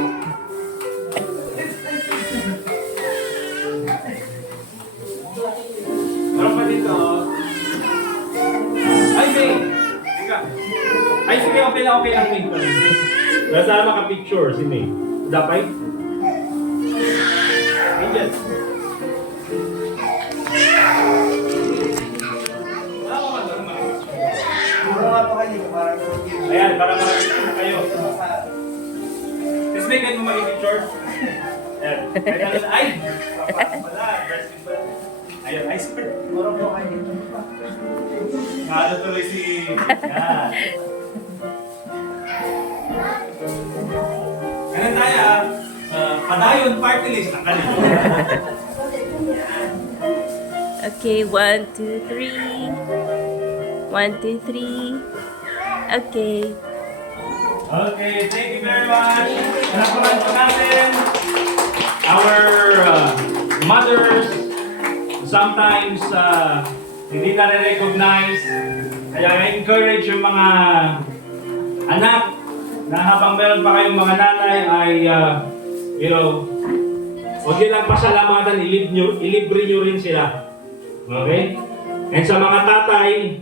Meron pa dito. Ay, May! Ay, sige, okay lang May. Basta maka-picture si May. Dapay? Angel. Ayan, para makakita kayo. Tapos may ganyan mo mag-picture. Ayan. Ay! Wala. Ayan, ay, super. Ano tuloy si... Yan. Ganun tayo padayon party list na kanina. Okay, 1, 2, 3. 1, 2, 3. Okay. Okay, thank you very much. Nakulan po natin our mothers sometimes hindi na-recognize. Kaya I-encourage yung mga anak na habang meron pa kayong mga nanay ay huwag nyo lang pasalamatan, ilibre nyo rin sila. Okay? And sa mga tatay,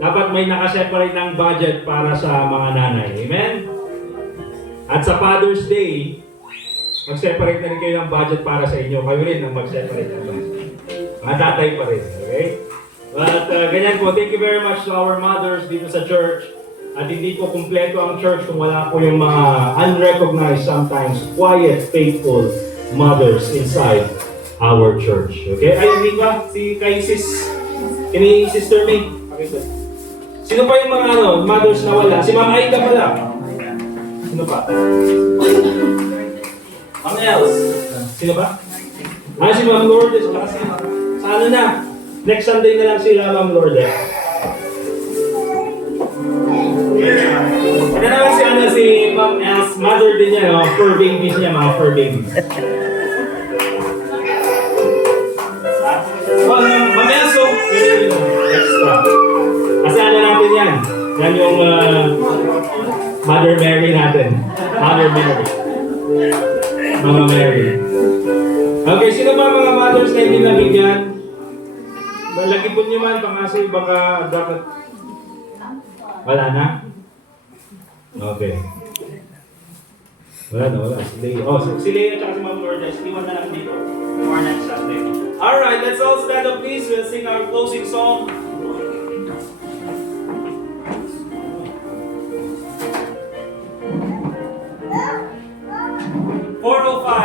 dapat may nakaseparate ng budget para sa mga nanay. Amen? At sa Father's Day, mag-separate na rin kayo ng budget para sa inyo. Kayo rin ang mag-separate ng budget. Mga tatay pa rin, okay? But ganyan po, thank you very much to our mothers dito sa church. At hindi po kumpleto ang church kung wala po yung mga unrecognized, sometimes quiet, faithful mothers inside our church. Okay? Ay, hindi ba? Si kay kini Sister May. Sino pa yung mga mothers na wala? Si Ma'am Aida pala. Sino pa? Ma'am Els. Sino ba? Si Ma'am Lourdes. Sa ano na? Next Sunday na lang sila, Ma'am Lourdes. Ano naman si Ma'am Els, mother din niya, fur babies niya, mga fur babies. Ma'am Els, extra. Kasi ano natin yan? Yan yung Mother Mary natin. Mother Mary. Mama Mary. Okay, sino ba mga mothers na hindi nabigyan? Malagipon niyo man, pangasi baka dapat... Wala na? Okay. Wala. Si Leia. Si Leia at si Ma'am Lourdes. Iwan na lang dito. For next Sunday. Alright, let's all stand up please. We'll sing our closing song.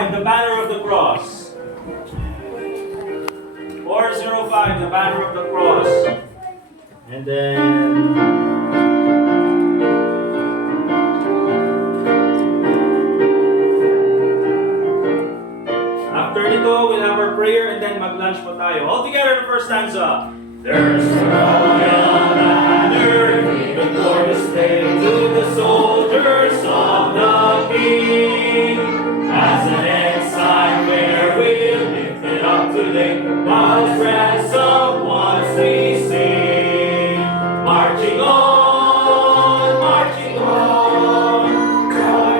The Banner of the Cross. 405, The Banner of the Cross. And then... after nito, we'll have our prayer and then mag-lunch po tayo. All together, the first stanza. There's a royal banner, the glorious day to the soldiers of the King. As an ensign where we'll lift it up today, God's ransom once we sing. Marching on, our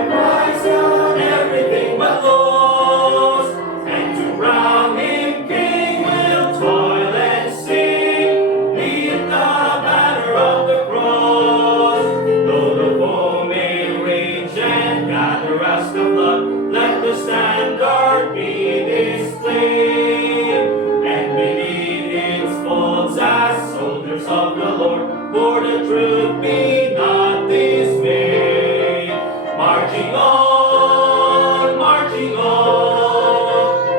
Christ on everything but lost, and to crown Him King we'll toil and sing. Lead the banner of the cross, though the foe may rage and gather us the blood. Let the standard be displayed, and beneath its folds as soldiers of the Lord, for the truth be not dismayed. Marching on,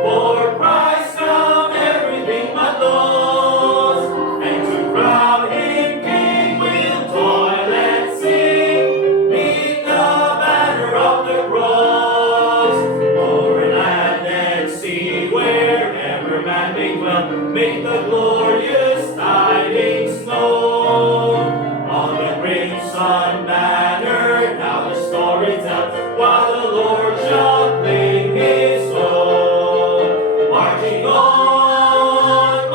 for Christ found everything but lost, and to crown Him King we'll toil and sing. Beneath the banner of the cross, over land and sea, wherever man may dwell, make the glorious tidings known. On the crimson banner, now the story tells, while the Lord shall claim His own. Marching on,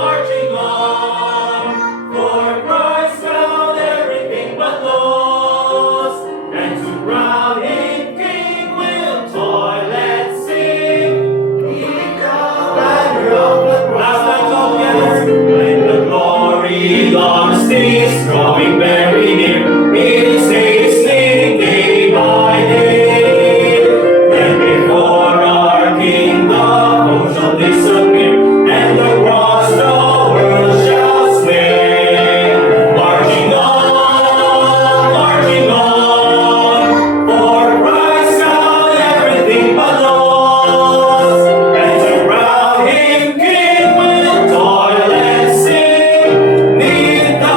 for Christ found everything but lost, and to crown Him King we'll toil and sing. Beneath the banner of the cross. Last time all together. When the glory lost is drawing very near, it's hastening day by day. Then before our King the foe shall disappear, and the cross the world shall sway. Marching on, for Christ found everything but lost, and to crown Him King we'll toil and sing. Neath the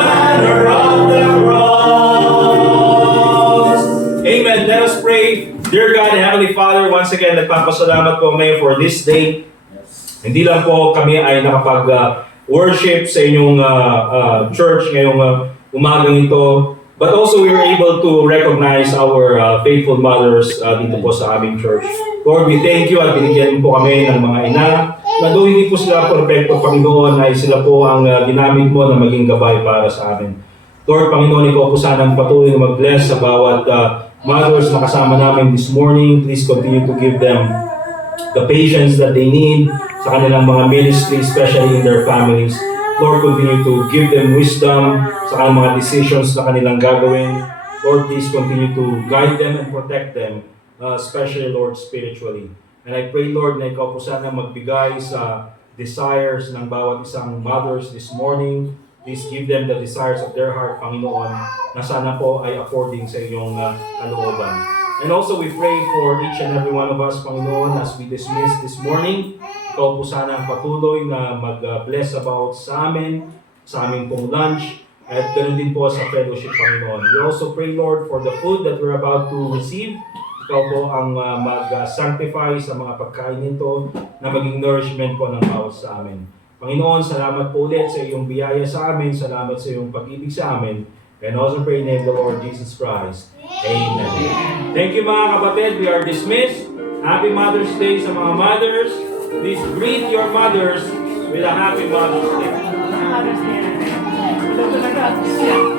banner of the cross. Amen. Let us pray. Dear God and Heavenly Father, once again, nagpapasalamat po ngayon for this day. Hindi lang po kami ay nakapag-worship sa inyong church ngayong umagang ito, but also we were able to recognize our faithful mothers dito po sa aming church. Lord, we thank you at binigyan po kami ng mga ina na doon hindi po sila perfecto, Panginoon, ay sila po ang ginamit mo na maging gabay para sa amin. Lord, Panginoon, ikaw po sanang patuloy na mag-bless sa bawat mothers na kasama namin this morning. Please continue to give them the patience that they need sa kanilang mga ministry, especially in their families. Lord, continue to give them wisdom sa kanilang mga decisions na kanilang gagawin. Lord, please continue to guide them and protect them especially, Lord, spiritually. And I pray, Lord, na ikaw po sana magbigay sa desires ng bawat isang mothers this morning. Please give them the desires of their heart, Panginoon, na sana po ay according sa iyong kalooban. And also we pray for each and every one of us, Panginoon, as we dismiss this morning. Ikaw po sana ang patuloy na mag-bless about sa amin, sa aming pong lunch, at ganoon din po sa fellowship, Panginoon. We also pray, Lord, for the food that we're about to receive. Ikaw po ang mag-sanctify sa mga pagkain nito na maging nourishment po ng bawat sa amin. Panginoon, salamat po ulit sa iyong biyaya sa amin. Salamat sa iyong pag-ibig sa amin. And also pray in the name of the Lord Jesus Christ. Amen. Thank you mga kapatid. We are dismissed. Happy Mother's Day sa mga mothers. Please greet your mothers with a happy Mother's Day. Mother's Day. Ito talaga.